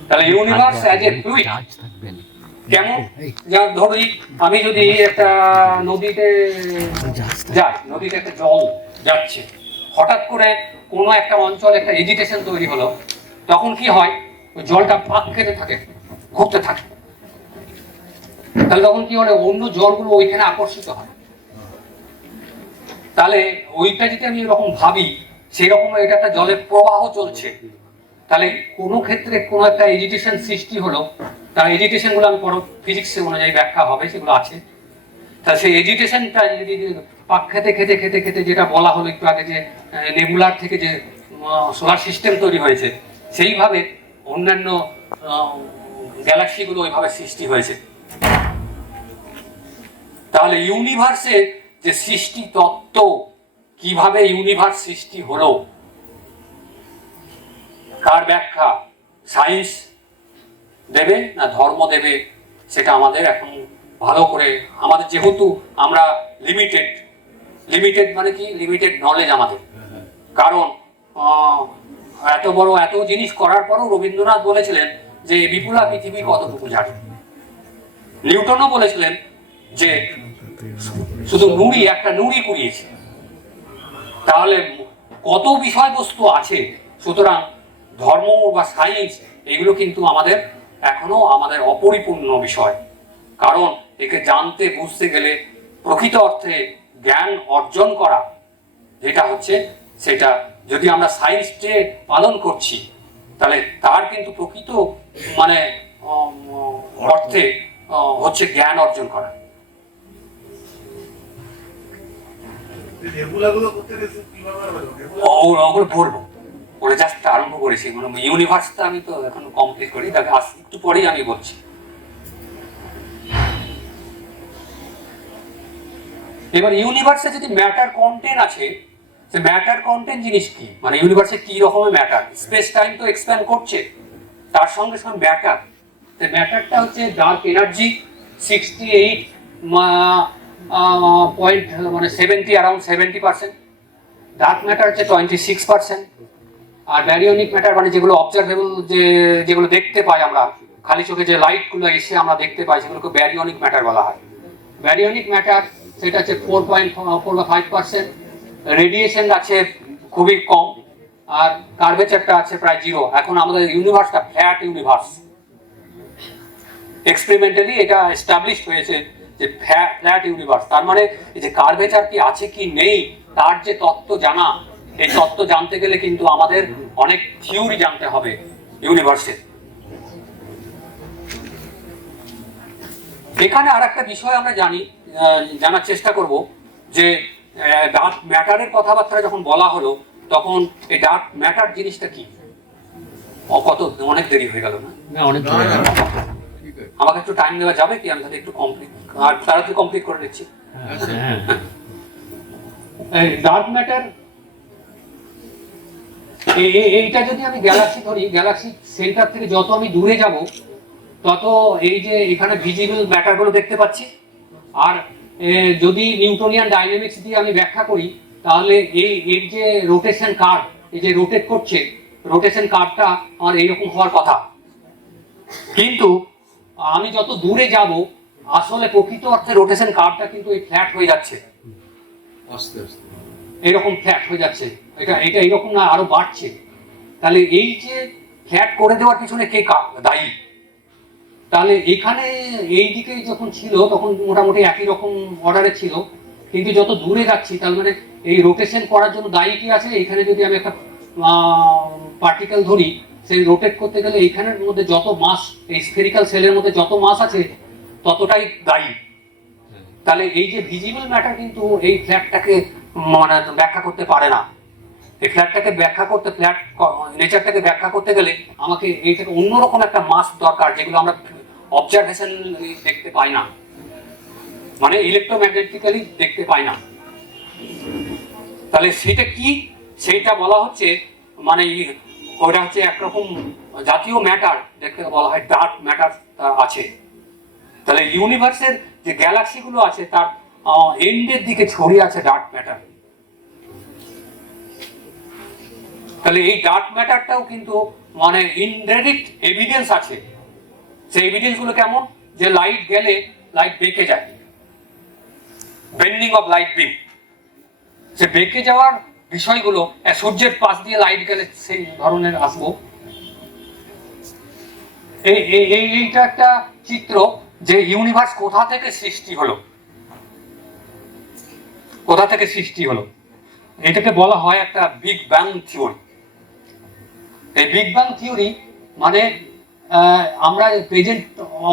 তাহলে ইউনিভার্স অ্যাজ এ ফ্লুইড কেমন? যা ধরি আমি যদি একটা নদীতে যাই, নদীতে একটা জল যাচ্ছে, হঠাৎ করে কোনো একটা অঞ্চলে একটা এজিটেশন তৈরি হলো, তখন কি হয়? ওই জলটা পাক খেতে থাকে, ঘুরতে থাকে। তাহলে তখন কি হলো? অন্য জলগুলো ওইখানে আকর্ষিত হয়। তাহলে ওইটা যদি আমি এরকম ভাবি, সেই রকম এটা একটা জলের প্রবাহ চলছে, তাহলে কোনো ক্ষেত্রে কোনো একটা এজিটেশন সৃষ্টি হলো, তার এজিটেশন গুলো আমি পরে ফিজিক্সে অনুযায়ী ব্যাখ্যা হবে, সেগুলো আছে। তাহলে সেই এজিটেশনটা যদি পাক খেতে খেতে খেতে খেতে, যেটা বলা হলো একটু আগে, যে নেবুলার থেকে যে সোলার সিস্টেম তৈরি হয়েছে, সেইভাবে অন্যান্য গ্যালাক্সিগুলো ওইভাবে সৃষ্টি হয়েছে। তাহলে ইউনিভার্সের যে সৃষ্টি তত্ত্ব, কিভাবে ইউনিভার্স সৃষ্টি হলো, কার ব্যাখ্যা সায়েন্স দেবে না ধর্ম দেবে, সেটা আমাদের এখন ভালো করে, আমাদের যেহেতু আমরা লিমিটেড মানে কি, লিমিটেড নলেজ আমাদের। কারণ এত বড় এত জিনিস করার পরও রবীন্দ্রনাথ বলেছিলেন যে বিপুলা পৃথিবী কতটুকু জানে। নিউটনও বলেছিলেন যে শুধু একটা নুড়ি কুড়িয়েছে। তাহলে কত বিষয়বস্তু আছে। সুতরাং ধর্ম বা সায়েন্স এগুলো কিন্তু এখনো আমাদের অপরিপূর্ণ বিষয়। কারণ একে জানতে বুঝতে গেলে প্রকৃত অর্থে জ্ঞান অর্জন করা যেটা হচ্ছে, সেটা যদি আমরা সায়েন্স ডে পালন করছি তাহলে তার কিন্তু প্রকৃত মানে অর্থে হচ্ছে জ্ঞান অর্জন করা। ওগুলো বলবো, ওরা জাস্ট আরম্ভ করেছি, মানে ইউনিভার্সটা আমি তো এখন কমপ্লিট করি, তাকে একটু পরেই আমি বলছি। এবার ইউনিভার্সে যদি ম্যাটার কন্টেন্ট আছে, সে ম্যাটার কন্টেন্ট জিনিস কি, মানে ইউনিভার্সে কি রকমের ম্যাটার, স্পেস টাইম তো এক্সপ্যান্ড করছে, তার সঙ্গে সঙ্গে ম্যাটারটা হচ্ছে ডার্ক এনার্জি 68 পয়েন্ট মানে 70 অ্যারাউন্ড 70%, ডার্ক ম্যাটার হচ্ছে 26%, আর ব্যারিয়নিক ম্যাটার মানে যেগুলো অবজারভেবল, যেগুলো দেখতে পাই আমরা খালি চোখে, যে লাইটগুলো এসে আমরা দেখতে পাই সেগুলোকে ব্যারিয়নিক ম্যাটার বলা হয়। ব্যারিয়নিক ম্যাটার সেটা হচ্ছে 4.5%, রেডিয়েশন আছে খুবই কম, আর কার্ভেচারটা আছে প্রায় 0। এখন আমাদের ইউনিভার্সটা ফ্ল্যাট ইউনিভার্স, এক্সপেরিমেন্টালি এটা এস্টাবলিশড হয়েছে যে ফ্ল্যাট ইউনিভার্স। তার মানে এই যে কার্ভেচার কি আছে কি নেই তার যে তত্ত্ব জানা, এই তত্ত্ব জানতে গেলে কিন্তু আমাদের অনেক থিওরি জানতে হবে ইউনিভার্সের। এখানে আর একটা বিষয় আমরা জানার চেষ্টা করব যে ডার্ক ম্যাটারের কথাবার্তা যখন বলা হলো তখন এই ডার্ক ম্যাটার জিনিসটা কি। কত অনেক দেরি হয়ে গেল না? অনেক আমাকে একটু টাইম দেওয়া যাবে কি? আমি তাহলে একটু তাড়াতাড়ি কমপ্লিট করে দিচ্ছি। ডার্ক ম্যাটার এইটা যদি আমি গ্যালাক্সি ধরি, গ্যালাক্সি সেন্টার থেকে যত আমি দূরে যাব তত এই যে এখানে ভিজিবল ম্যাটারগুলো দেখতে পাচ্ছি। আর যদি নিউটনিয়ান ডাইনামিক্স দিয়ে আমি ব্যাখ্যা করি তাহলে এর যে রোটেশন কার্ভ, এই যে রোটেট করছে, রোটেশন কার্ভটা আমার এইরকম হওয়ার কথা। কিন্তু আমি যত দূরে যাব আসলে প্রকৃত অর্থে রোটেশন কার্ভটা কিন্তু এই ফ্ল্যাট হয়ে যাচ্ছে, এরকম ফ্ল্যাট হয়ে যাচ্ছে। এটা এরকম না, আরো বাড়ছে। তাহলে এই যে ফ্ল্যাট করে দেওয়ার পিছনে কে দায়ী? তাহলে এখানে এই দিকে যখন ছিল তখন মোটামুটি একই রকম অর্ডারে ছিল, কিন্তু যত দূরে যাচ্ছি তার মানে এই রোটেশন করার জন্য দায়ী কি আছে? এখানে যদি আমি একটা পার্টিকেল ধরি, সেই রোটেট করতে গেলে এইখানের মধ্যে যত মাস, এই স্ফেরিক্যাল সেলের মধ্যে যত মাস আছে ততটাই দায়ী। তাহলে এই যে ভিজিবল ম্যাটার কিন্তু এই ফ্ল্যাটটাকে মানে ব্যাখ্যা করতে পারে না। এই ফ্ল্যাটটাকে ব্যাখ্যা করতে, ফ্ল্যাট নেচারটাকে ব্যাখ্যা করতে গেলে আমাকে এইটাকে অন্যরকম একটা মাস দরকার, যেগুলো আমরা অবজারভেশন দেখতে পাই না, মানে ইলেকট্রোম্যাগনেটিক্যালি দেখতে পাই না। তাহলে সেটা কি? সেইটা বলা হচ্ছে মানে ওটা হচ্ছে একরকম জাতীয় ম্যাটার, দেখতে বলা হয় ডার্ক ম্যাটার আছে। তাহলে ইউনিভার্সের যে গ্যালাক্সিগুলো আছে তার এন্ডের দিকে ছড়িয়ে আছে ডার্ক ম্যাটার। তাহলে এই ডার্ক ম্যাটারটাও কিন্তু মানে ইনডাইরেক্ট এভিডেন্স আছে। সেই এভিডেন্স গুলো কেমন? যে লাইট গেলে লাইট বেঁকে যায়, বেন্ডিং অফ লাইট বিম, সে বেঁকে যাওয়ার বিষয়গুলো সূর্যের পাশ দিয়ে লাইট গেলে সেই ধরনের আসবো। এইটা একটা চিত্র যে ইউনিভার্স কোথা থেকে সৃষ্টি হলো, কোথা থেকে সৃষ্টি হলো। এটাকে বলা হয় একটা বিগ ব্যাং থিওরি। এই বিগ ব্যাং থিওরি মানে আমরা প্রেজেন্ট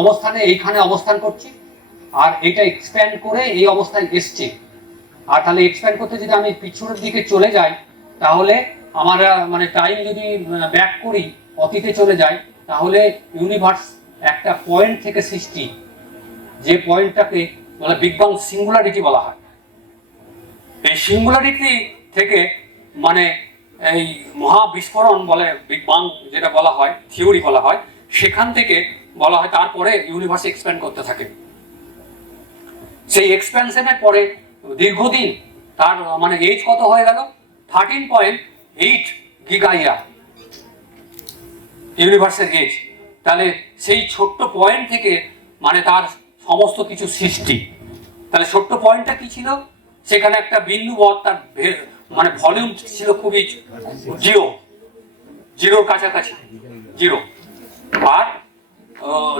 অবস্থানে এইখানে অবস্থান করছি, আর এটা এক্সপ্যান্ড করে এই অবস্থায় এসছে। আর তাহলে এক্সপ্যান্ড করতে যদি আমি পিছনের দিকে চলে যাই তাহলে আমার মানে টাইম যদি ব্যাক করি, অতীতে চলে যাই, তাহলে ইউনিভার্স একটা পয়েন্ট থেকে সৃষ্টি, যে পয়েন্টটাকে বলে বিগ ব্যাং সিঙ্গুলারিটি বলা হয়। এই সিঙ্গুলারিটি থেকে মানে এই মহাবিস্ফোরণ বলে বিগ ব্যাং যেটা বলা হয়, থিওরি বলা হয়, সেখান থেকে বলা হয় তারপরে ইউনিভার্স এক্সপ্যান্ড করতে থাকে। সেই এক্সপ্যানশনের পরে দীর্ঘদিন তার মানে এজ কত হয়ে গেল, 13.8 গিগা ইয়ার ইউনিভার্সের এজ। তাহলে সেই ছোট্ট পয়েন্ট থেকে মানে তার সমস্ত কিছু সৃষ্টি। তাহলে ছোট্ট পয়েন্টটা কি ছিল, সেখানে একটা বিন্দু বৎ তার মানে ভলিউম ছিল খুবই জিরোর কাছাকাছি, জিরো, আর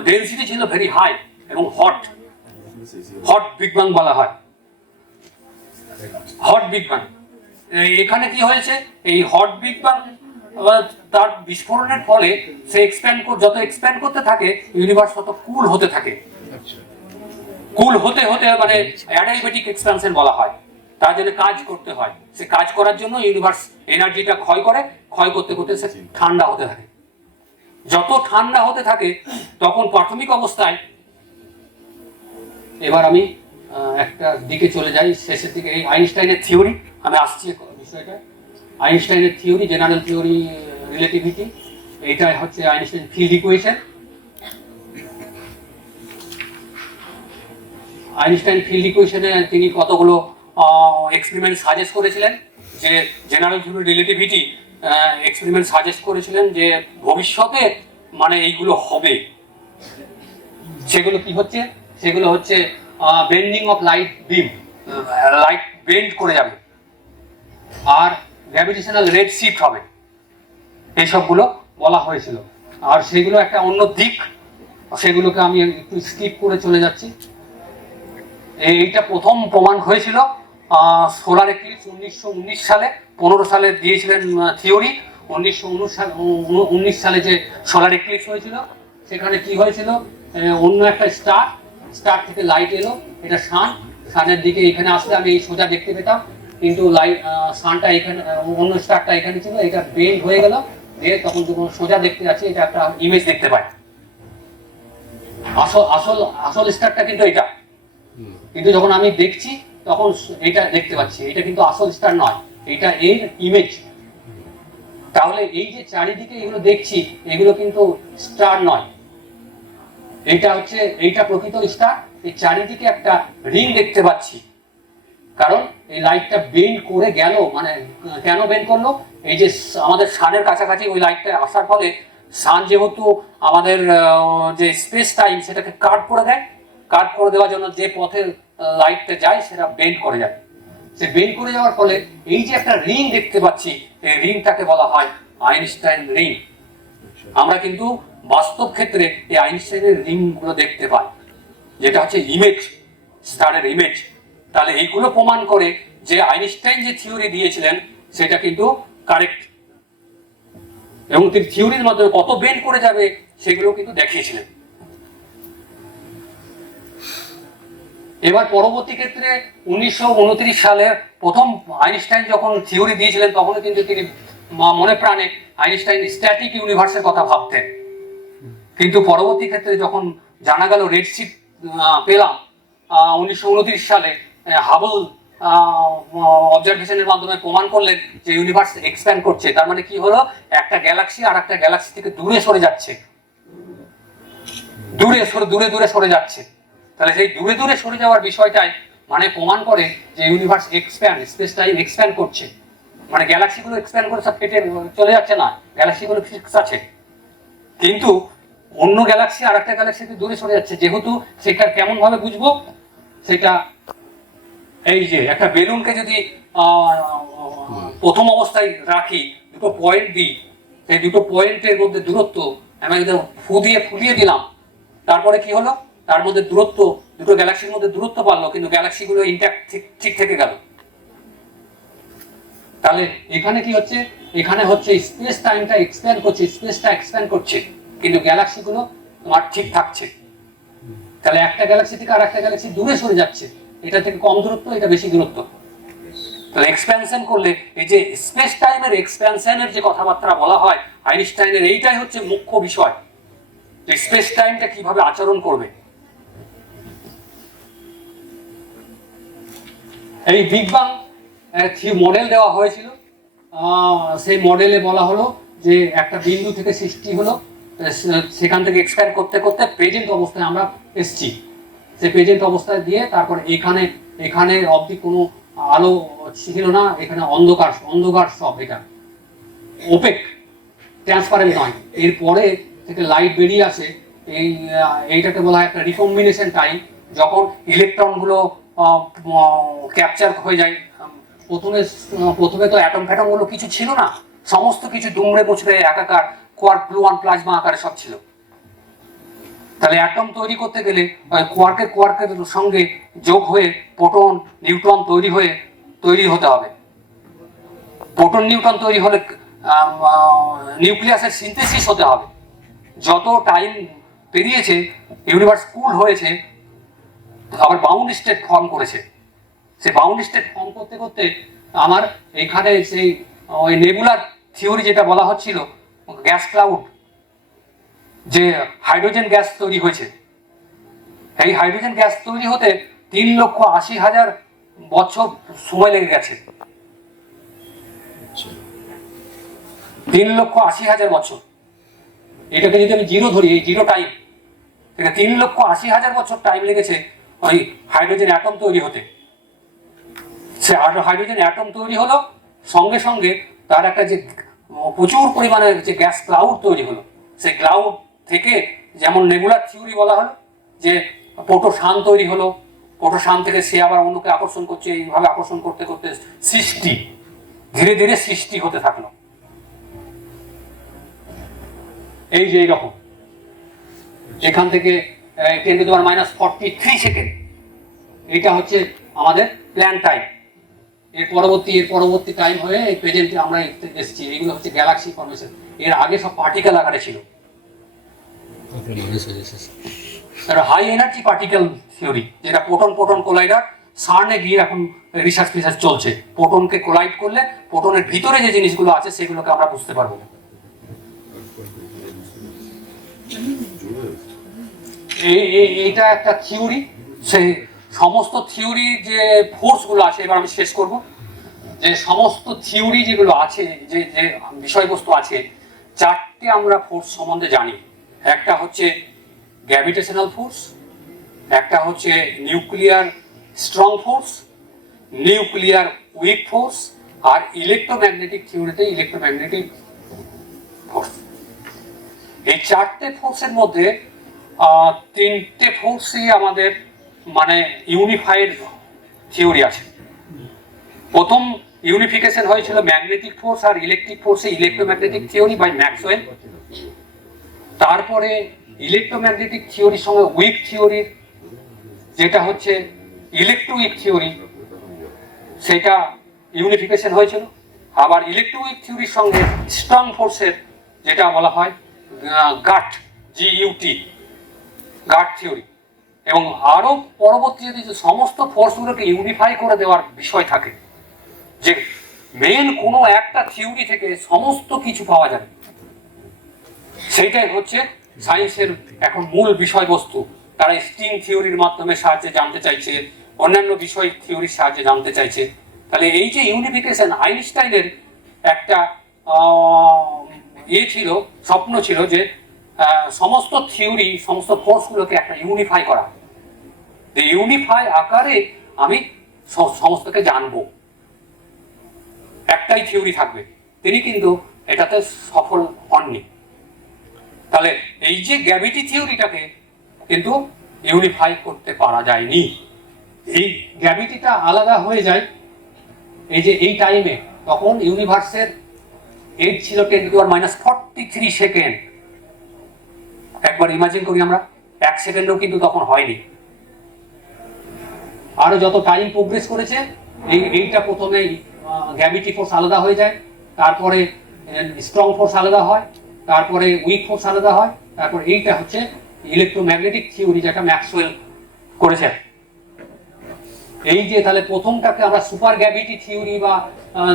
ডেন্সিটি ছিল ভেরি হাই এবং হট বিগ ব্যাং বলা হয়, হট বিগ ব্যাং। এখানে কি হয়েছে, এই হট বিগ ব্যাং তার বিস্ফোরণের ফলে সে যত এক্সপ্যান্ড করতে থাকে ইউনিভার্স তত কুল হতে থাকে। কুল হতে হতে মানে অ্যাডিয়াবেটিক এক্সপ্যানশন বলা হয়। তার জন্য কাজ করতে হয়, সে কাজ করার জন্য ইউনিভার্স এনার্জিটা ক্ষয় করতে করতে সে ঠান্ডা হতে থাকে। যত ঠান্ডা হতে থাকে তখন প্রাথমিক অবস্থায়, এবার আমি একটা দিকে চলে যাই শেষের দিকে, এই আইনস্টাইনের থিওরি, আমি আসছি বিষয়টা। আইনস্টাইনের থিওরি, জেনারেল থিওরি রিলেটিভিটি, এটা হচ্ছে Einstein field equation. Einstein field ইকুয়েশনে তিনি কতগুলো এক্সপেরিমেন্ট সাজেস্ট করেছিলেন, যে general theory relativity experiment suggest করেছিলেন যে ভবিষ্যতে মানে এইগুলো হবে। সেগুলো কি হচ্ছে, সেগুলো হচ্ছে bending of light beam, light bend করে যাবে, আর গ্র্যাভিটেশনাল রেড শিফট হবে, এইসবগুলো বলা হয়েছিল। আর সেগুলো একটা অন্য দিক, সেগুলোকে আমি একটু স্কিপ করে চলে যাচ্ছি। এইটা প্রথম প্রমাণ হয়েছিল সোলার এক্লিপস 1919 সালে, 15 সালে দিয়েছিলেন থিওরি। 1919 সালে যে সোলার এক্লিপস হয়েছিল, সেখানে কি হয়েছিল, অন্য একটা স্টার থেকে লাইট এলো, এটা সানের দিকে এখানে আসলে আমি এই সোজা দেখতে পেতাম, কিন্তু সানটা এখানে, অন্য স্টারটা এখানে ছিল, এটা বেন্ড হয়ে গেল, তখন যখন সোজা দেখতে যাচ্ছে এটা একটা ইমেজ দেখতে পাই। আসল স্টারটা কিন্তু এটা, কিন্তু যখন আমি দেখছি তখন এটা দেখতে পাচ্ছি, এটা কিন্তু আসল স্টার নয়, এটা এর ইমেজ। তাহলে এই যে চারিদিকে এগুলো দেখছি, এগুলো কিন্তু স্টার নয়, এইটা প্রকৃত স্টার। এই চারিদিকে একটা রিং দেখতে পাচ্ছি, কারণ এই লাইটটা বেন্ড করে গেল। মানে কেন বেন্ড করলো, এই যে আমাদের সানের কাছাকাছি ওই লাইটটা আসার ফলে সান যেহেতু আমাদের যে স্পেস টাইম সেটাকে কাট করে দেয়, কাট করে দেওয়ার জন্য যে পথে লাইটটা যায় সেটা বেন্ড করে যায়। সে বেন্ড করে যাওয়ার ফলে এই যে একটা রিং দেখতে পাচ্ছি, এই রিংটাকে বলা হয় আইনস্টাইন রিং। আমরা কিন্তু বাস্তব ক্ষেত্রে এই আইনস্টাইনের রিং গুলো দেখতে পাই, যেটা হচ্ছে ইমেজ, স্টারের ইমেজ। তাহলে এইগুলো প্রমাণ করে যে আইনস্টাইন যে থিওরি দিয়েছিলেন সেটা কিন্তু কারেক্ট, এবং তিনি থিওরির মাধ্যমে কত বেন্ড করে যাবে সেগুলো কিন্তু দেখিয়েছিলেন। এবার পরবর্তী ক্ষেত্রে 1929 সালে প্রথম আইনস্টাইন যখন থিওরি দিয়েছিলেন, তখন কিন্তু তিনি মনে প্রাণে আইনস্টাইন স্ট্যাটিক ইউনিভার্সের কথা ভাবতেন। কিন্তু পরবর্তী ক্ষেত্রে যখন জানা গেল, রেডশিফট পেলাম 1929 সালে, হাবল অবজারভেশনের মাধ্যমে প্রমাণ করলেন যে ইউনিভার্স এক্সপ্যান্ড করছে। তার মানে কি হলো, একটা গ্যালাক্সি আর একটা গ্যালাক্সি থেকে দূরে সরে যাচ্ছে, দূরে দূরে সরে যাচ্ছে। তাহলে সেই দূরে দূরে সরে যাওয়ার বিষয়টাই মানে প্রমাণ করে যে universe expand, space time expand করছে। মানে গ্যালাক্সিগুলো এক্সপ্যান্ড করে সব কেটে চলে যাচ্ছে না, গ্যালাক্সিগুলো ফিক্স আছে, কিন্তু অন্য গ্যালাক্সি আর একটা গ্যালাক্সি থেকে দূরে সরে যাচ্ছে। যেহেতু সেটা কেমন ভাবে বুঝবো, সেটা এই যে একটা বেলুনকে যদি প্রথম অবস্থায় রাখি, দুটো পয়েন্ট দিই, সেই দুটো পয়েন্টের মধ্যে দূরত্ব আমি একদম ফুলিয়ে দিলাম, তারপরে কি হলো, তার মধ্যে দূরত্ব, দুটো গ্যালাক্সির মধ্যে দূরত্ব পারলো, কিন্তু গ্যালাক্সিগুলো ইনট্যাক্ট ঠিক থেকে গেল। তাহলে এখানে কি হচ্ছে, এখানে হচ্ছে স্পেস টাইমটা এক্সপ্যান্ড করছে, স্পেসটা এক্সপ্যান্ড করছে, কিন্তু গ্যালাক্সিগুলো তোমার ঠিক থাকছে। তাহলে একটা গ্যালাক্সি থেকে আর একটা গ্যালাক্সি দূরে সরে যাচ্ছে, এটা থেকে কম দূরত্ব, এটা বেশি দূরত্ব। তাহলে এক্সপ্যানশন করলে এই যে স্পেস টাইমের এক্সপ্যানশনের যে কথাবার্তা বলা হয় আইনস্টাইনের, এইটাই হচ্ছে মুখ্য বিষয়, যে স্পেস টাইমটা কিভাবে আচরণ করবে। এই বিগ বাং মডেল দেওয়া হয়েছিল, সেই মডেলে বলা হলো যে একটা বিন্দু থেকে সৃষ্টি হলো, সেখান থেকে এক্সপ্যান্ড করতে করতে প্রেজেন্ট অবস্থায় আমরা এসছি। সেই প্রেজেন্ট অবস্থায় দিয়ে তারপর এখানে অবধি কোনো আলো ছিল না, এখানে অন্ধকার অন্ধকার সব, এটা ওপেক, ট্রান্সপারেন্ট নয়। এরপরে থেকে লাইট বেরিয়ে আসে, এইটাকে বলা হয় একটা রিকম্বিনেশন টাইম, যখন ইলেকট্রনগুলো ক্যাপচার হয়ে যায়। প্রথমে তো অ্যাটম ফ্যাটম গুলো কিছু ছিল না, সমস্ত কিছু দুমড়ে মুচড়ে একাকার, কোয়ার্ক, গ্লুয়ন, প্লাজমা আকারে সব ছিল। তাহলে অ্যাটম তৈরি করতে গেলে কোয়ার্কের সঙ্গে যোগ হয়ে প্রোটন নিউট্রন তৈরি হতে হবে। প্রোটন নিউট্রন তৈরি হলে নিউক্লিয়াসের সিনথেসিস হতে হবে। যত টাইম পেরিয়েছে, ইউনিভার্স কুল হয়েছে, আবার বাউন্ড স্টেট ফর্ম করেছে। সে বাউন্ড স্টেট ফর্ম করতে করতে আমার এইখানে সেই ওই নেবুলার থিওরি যেটা বলা হচ্ছিল, গ্যাস ক্লাউড, যে হাইড্রোজেন গ্যাস তৈরি হয়েছে, এই হাইড্রোজেন গ্যাস তৈরি হতে 3,80,000 বছর সময় লেগে গেছে। 3,80,000 বছর। এটাকে যদি আমি জিরো ধরি, এই জিরো টাইম, 3,80,000 বছর টাইম লেগেছে ওই হাইড্রোজেন অ্যাটম তৈরি হতে। সে হাইড্রোজেন অ্যাটম তৈরি হলো, সঙ্গে সঙ্গে তার একটা যে প্রচুর পরিমাণে যে গ্যাস ক্লাউড তৈরি হলো, সেই ক্লাউড থেকে যেমন নেবুলার থিওরি বলা হলো, যে প্রোটোসান তৈরি হলো, প্রোটোসান থেকে সে আবার অন্যকে আকর্ষণ করছে, এইভাবে আকর্ষণ করতে করতে সৃষ্টি, ধীরে ধীরে সৃষ্টি হতে থাকলো। এই যে এইরকম, এখান থেকে 10⁻43 সেকেন্ড, এটা হচ্ছে আমাদের প্ল্যান টাইম। এর পরবর্তী টাইম হয়ে এই প্রেজেন্টে আমরা এসেছি। এইগুলো হচ্ছে গ্যালাক্সি ফর্মেশন। এর আগে সব পার্টিকেল আকারে ছিল। হাই এনার্জি পার্টিকেল থিওরি, যেটা প্রোটন কোলাইডার, সার্নে গিয়ে এখন রিসার্চ চলছে। প্রোটনকে কোলাইড করলে প্রোটনের ভিতরে যে জিনিসগুলো আছে সেগুলোকে আমরা বুঝতে পারবো। এইটা একটা থিওরি। সেই সমস্ত থিওরি যে ফোর্সগুলো আছে, এবার আমি শেষ করব, যে সমস্ত থিওরি যেগুলো আছে, যে যে বিষয়বস্তু আছে, 4টে আমরা ফোর্স সম্বন্ধে জানি। একটা হচ্ছে গ্র্যাভিটেশনাল ফোর্স, একটা হচ্ছে nuclear strong force, nuclear weak force, আর ইলেকট্রোম্যাগনেটিক থিওরিতে ইলেকট্রোম্যাগনেটিক ফোর্স। এই 4টে ফোর্সের মধ্যে 3টে ফোর্সই আমাদের মানে ইউনিফাইড থিওরি আছে। প্রথম ইউনিফিকেশন হয়েছিল ম্যাগনেটিক ফোর্স আর ইলেকট্রিক ফোর্সে ইলেকট্রোম্যাগনেটিক থিওরি বাই ম্যাক্সওয়েল। তারপরে ইলেকট্রোম্যাগনেটিক থিওরির সঙ্গে উইক থিওরির, যেটা হচ্ছে ইলেকট্রোউইক থিওরি, সেটা ইউনিফিকেশন হয়েছিল। আবার ইলেকট্রোউইক থিওরির সঙ্গে স্ট্রং ফোর্সের, যেটা বলা হয় গাট, GUT, গাট থিওরি। এবং আরো পরবর্তী যদি সমস্ত ফোর্সগুলোকে ইউনিফাই করে দেওয়ার বিষয় থাকে, যে মেন কোনো একটা থিওরি থেকে সমস্ত কিছু পাওয়া যাবে, সেইটাই হচ্ছে সায়েন্সের এখন মূল বিষয়বস্তু। তারা স্ট্রিং থিওরির মাধ্যমে সাহায্যে জানতে চাইছে, অন্যান্য বিষয় থিওরির সাহায্যে জানতে চাইছে। তাহলে এই যে ইউনিফিকেশন, আইনস্টাইনের একটা ছিল, স্বপ্ন ছিল, যে সমস্ত থিওরি, সমস্ত ফোর্সগুলোকে একটা ইউনিফাই করা, ইউনিফাই আকারে আমি সমস্তকে জানবো, একটাই থিওরি থাকবে। তিনি কিন্তু এটাতে সফল হননি। তাহলে এই যে গ্র্যাভিটি থিওরিটাকে কিন্তু ইউনিফাই করতে পারা যায়নি। এই গ্র্যাভিটিটা আলাদা হয়ে যায় এই যে এই টাইমে, তখন ইউনিভার্সের এজ ছিল 10⁻43 সেকেন্ড। একবার ইমাজিন করি আমরা, 1 সেকেন্ডও কিন্তু তখন হয়নি। আরো যত টাইম প্রোগ্রেস করেছে, এইটা প্রথমে গ্র্যাভিটি ফোর্স আলাদা হয়ে যায়, তারপরে স্ট্রং ফোর্স আলাদা হয়, তারপরে উইক ফোর্স আলাদা হয়, তারপর এইটা হচ্ছে ইলেকট্রোম্যাগনেটিক থিওরি, যেটা ম্যাক্সওয়েল করেছে। এই যে তাহলে প্রথমটাকে আমরা সুপার গ্র্যাভিটি থিওরি বা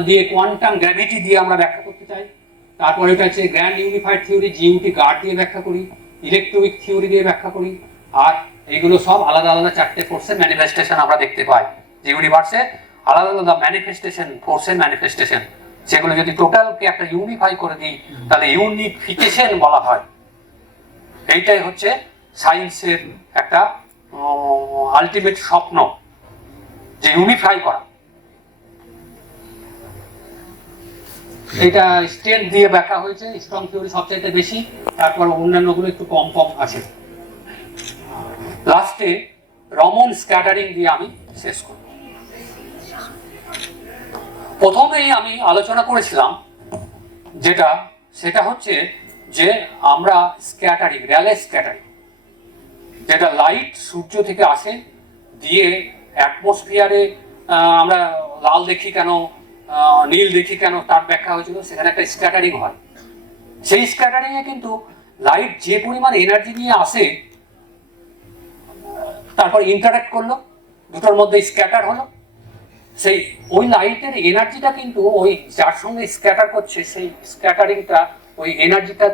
দিয়ে কোয়ান্টাম গ্র্যাভিটি দিয়ে আমরা ব্যাখ্যা করতে চাই। তারপর এটা হচ্ছে গ্র্যান্ড ইউনিফাইড থিওরি, GUT, গার্ড দিয়ে ব্যাখ্যা করি, ইলেকট্রোউইক থিওরি দিয়ে ব্যাখ্যা করি। আর এইগুলো সব আলাদা আলাদা 4টে ফোর্সের ম্যানিফেস্টেশন আমরা দেখতে পাই, যে ইউনিভার্সে আলাদা আলাদা ম্যানিফেস্টেশন, ফোর্সের ম্যানিফেস্টেশন। সেগুলো যদি টোটালকে একটা ইউনিফাই করে দিই, তাহলে ইউনিফিকেশন বলা হয়। এইটাই হচ্ছে সায়েন্সের একটা আলটিমেট স্বপ্ন, যে ইউনিফাই করা। এটা স্ট্রেন্থ দিয়ে ব্যাখ্যা হয়েছে, স্ট্রং থিওরি সবচাইতে বেশি, তারপর অন্যান্যগুলো একটু কম কম আছে। লাস্টে রমন স্ক্যাটারিং দিয়ে আমি শেষ করব। প্রথমেই আমি আলোচনা করেছিলাম সেটা হচ্ছে যে আমরা স্ক্যাটারিং, র্যালে স্ক্যাটারিং, যেটা লাইট সূর্য থেকে আসে, দিয়ে অ্যাটমসফিয়ারে আমরা লাল দেখি কেন, নীল দেখি কেন, তার ব্যাখ্যা হয়েছিল। সেখানে একটা স্ক্যাটারিং হয়। সেই স্ক্যাটারিং এ কিন্তু লাইট যে পরিমাণ এনার্জি নিয়ে আসে, তারপর ইন্টারাক্ট করলো, দুটোর মধ্যে স্ক্যাটার হলো, সেই ওই লাইটের এনার্জিটা কিন্তু ওই যার সঙ্গে স্ক্যাটার করছে সেই স্ক্যাটারিংটা ওই এনার্জিটা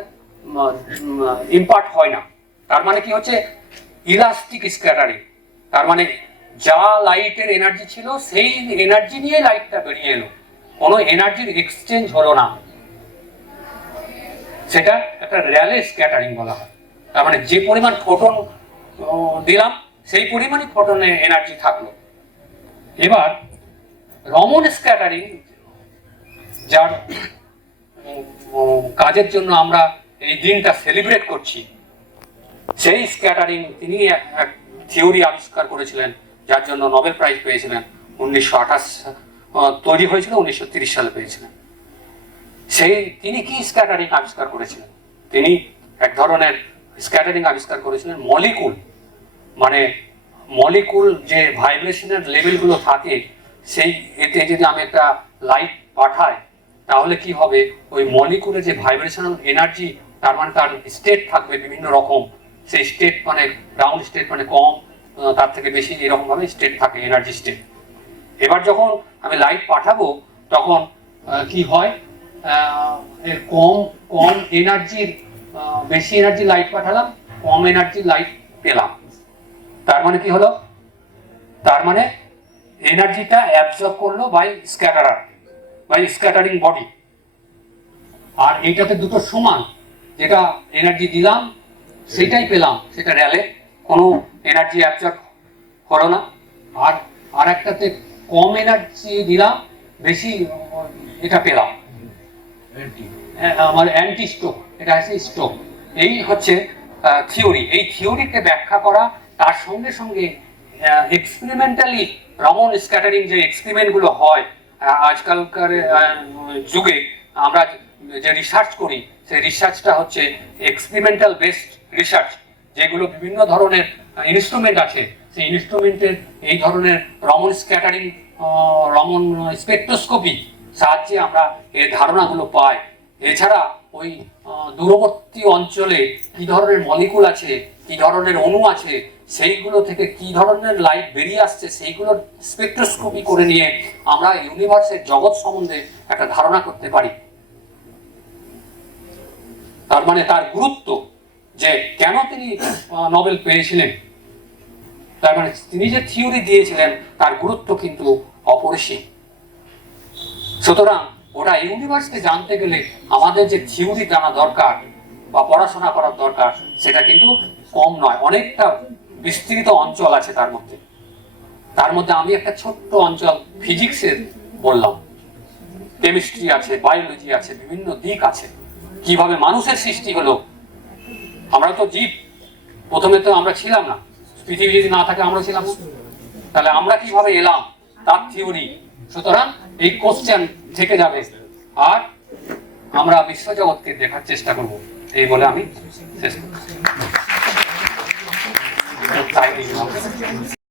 ইম্পার্ট হয় না। তার মানে কি হচ্ছে, ইলাস্টিক স্ক্যাটারিং। তার মানে যা লাইটের এনার্জি ছিল সেই এনার্জি নিয়ে লাইটটা বেরিয়ে এলো, কোনো এনার্জির এক্সচেঞ্জ হলো না। সেটা একটা র্যালে স্ক্যাটারিং বলা হয়। তার মানে যে পরিমাণ ফোটন দিলাম সেই পরিমাণই ফোটনের এনার্জি থাকলো। এবার রমন স্ক্যাটারিং, যার কাজের জন্য আমরা এই দিনটা সেলিব্রেট করছি, সেই স্ক্যাটারিং তিনি এক থিওরি আবিষ্কার করেছিলেন, যার জন্য নোবেল প্রাইজ পেয়েছিলেন। 1928 তৈরি হয়েছিল, 1930 সালে পেয়েছিলেন। তিনি কি স্ক্যাটারিং আবিষ্কার করেছিলেন? তিনি এক ধরনের স্ক্যাটারিং আবিষ্কার করেছিলেন, মলিকুল। মানে মলিকুল যে ভাইব্রেশনের লেভেলগুলো থাকে, সেই এতে যদি আমি একটা লাইট পাঠাই, তাহলে কি হবে, ওই মলিকুলের যে ভাইব্রেশনাল এনার্জি, তার মানে তার স্টেট থাকবে বিভিন্ন রকম। সেই স্টেট মানে গ্রাউন্ড স্টেট মানে কম, তার থেকে বেশি, এরকম ভাবে স্টেট থাকে, এনার্জি স্টেট। এবার যখন আমি লাইট পাঠাবো, তখন কি হয়, কম এনার্জির, বেশি এনার্জি লাইট পাঠালাম, কম এনার্জি লাইট পেলাম। তার মানে কি হলো, তার মানে এনার্জিটা অ্যাবজর্ব করলো বাই স্ক্যাটারার, বাই স্ক্যাটারিং বডি। আর এইটাতে দুটো সমান, যেটা এনার্জি দিলাম সেটাই পেলাম, সেটা র্যালে, কোনো এনার্জি অ্যাবজর্ব হলো না। আর একটাতে কম এনার্জি দিলাম, বেশি এটা পেলাম, আমার অ্যান্টি স্ট্রোক, এটা হচ্ছে স্ট্রোক। এই হচ্ছে থিওরি। এই থিওরিকে ব্যাখ্যা করা, তার সঙ্গে সঙ্গে এক্সপেরিমেন্টালি রমন স্ক্যাটারিং যে এক্সপেরিমেন্টগুলো হয় আজকালকার যুগে, আমরা যে রিসার্চ করি, সেই রিসার্চটা হচ্ছে এক্সপেরিমেন্টাল বেসড রিসার্চ, যেগুলো বিভিন্ন ধরনের ইনস্ট্রুমেন্ট আছে, সেই ইনস্ট্রুমেন্টের এই ধরনের রমন স্ক্যাটারিং, রমন স্পেকট্রোস্কোপি সাহায্যে আমরা এই ধারণাগুলো পাই। এছাড়া ওই দূরবর্তী অঞ্চলে কি ধরনের মলিকুল আছে, কি ধরনের অণু আছে, সেইগুলো থেকে কি ধরনের লাইট বেরিয়ে আসছে, সেইগুলোর স্পেকট্রোস্কোপি করে নিয়ে আমরা ইউনিভার্সের জগৎ সম্বন্ধে একটা ধারণা করতে পারি। তার মানে তার গুরুত্ব, যে কেন তিনি নোবেল পেয়েছিলেন, তার মানে তিনি যে থিওরি দিয়েছিলেন তার গুরুত্ব কিন্তু অপরিসীম। সুতরাং ওটা ইউনিভার্সকে জানতে গেলে আমাদের যে থিওরি জানা দরকার বা পড়াশোনা করার দরকার, সেটা কিন্তু কম নয়, অনেকটা বিস্তৃত অঞ্চল আছে তার মধ্যে। তার মধ্যে আমি একটা ছোট্ট অঞ্চল ফিজিক্সের বললাম, কেমিস্ট্রি আছে, বায়োলজি আছে, বিভিন্ন দিক আছে। কিভাবে মানুষের সৃষ্টি হলো, আমরা তো জীব, প্রথমে তো আমরা ছিলাম না, পৃথিবী যদি না থাকে আমরা ছিলাম না, তাহলে আমরা কিভাবে এলাম, তার থিওরি। সুতরাং এই কোশ্চেন থেকে যাবে, আর আমরা বিশ্বজগৎকে দেখার চেষ্টা করব, এই বলে আমি শেষ করছি।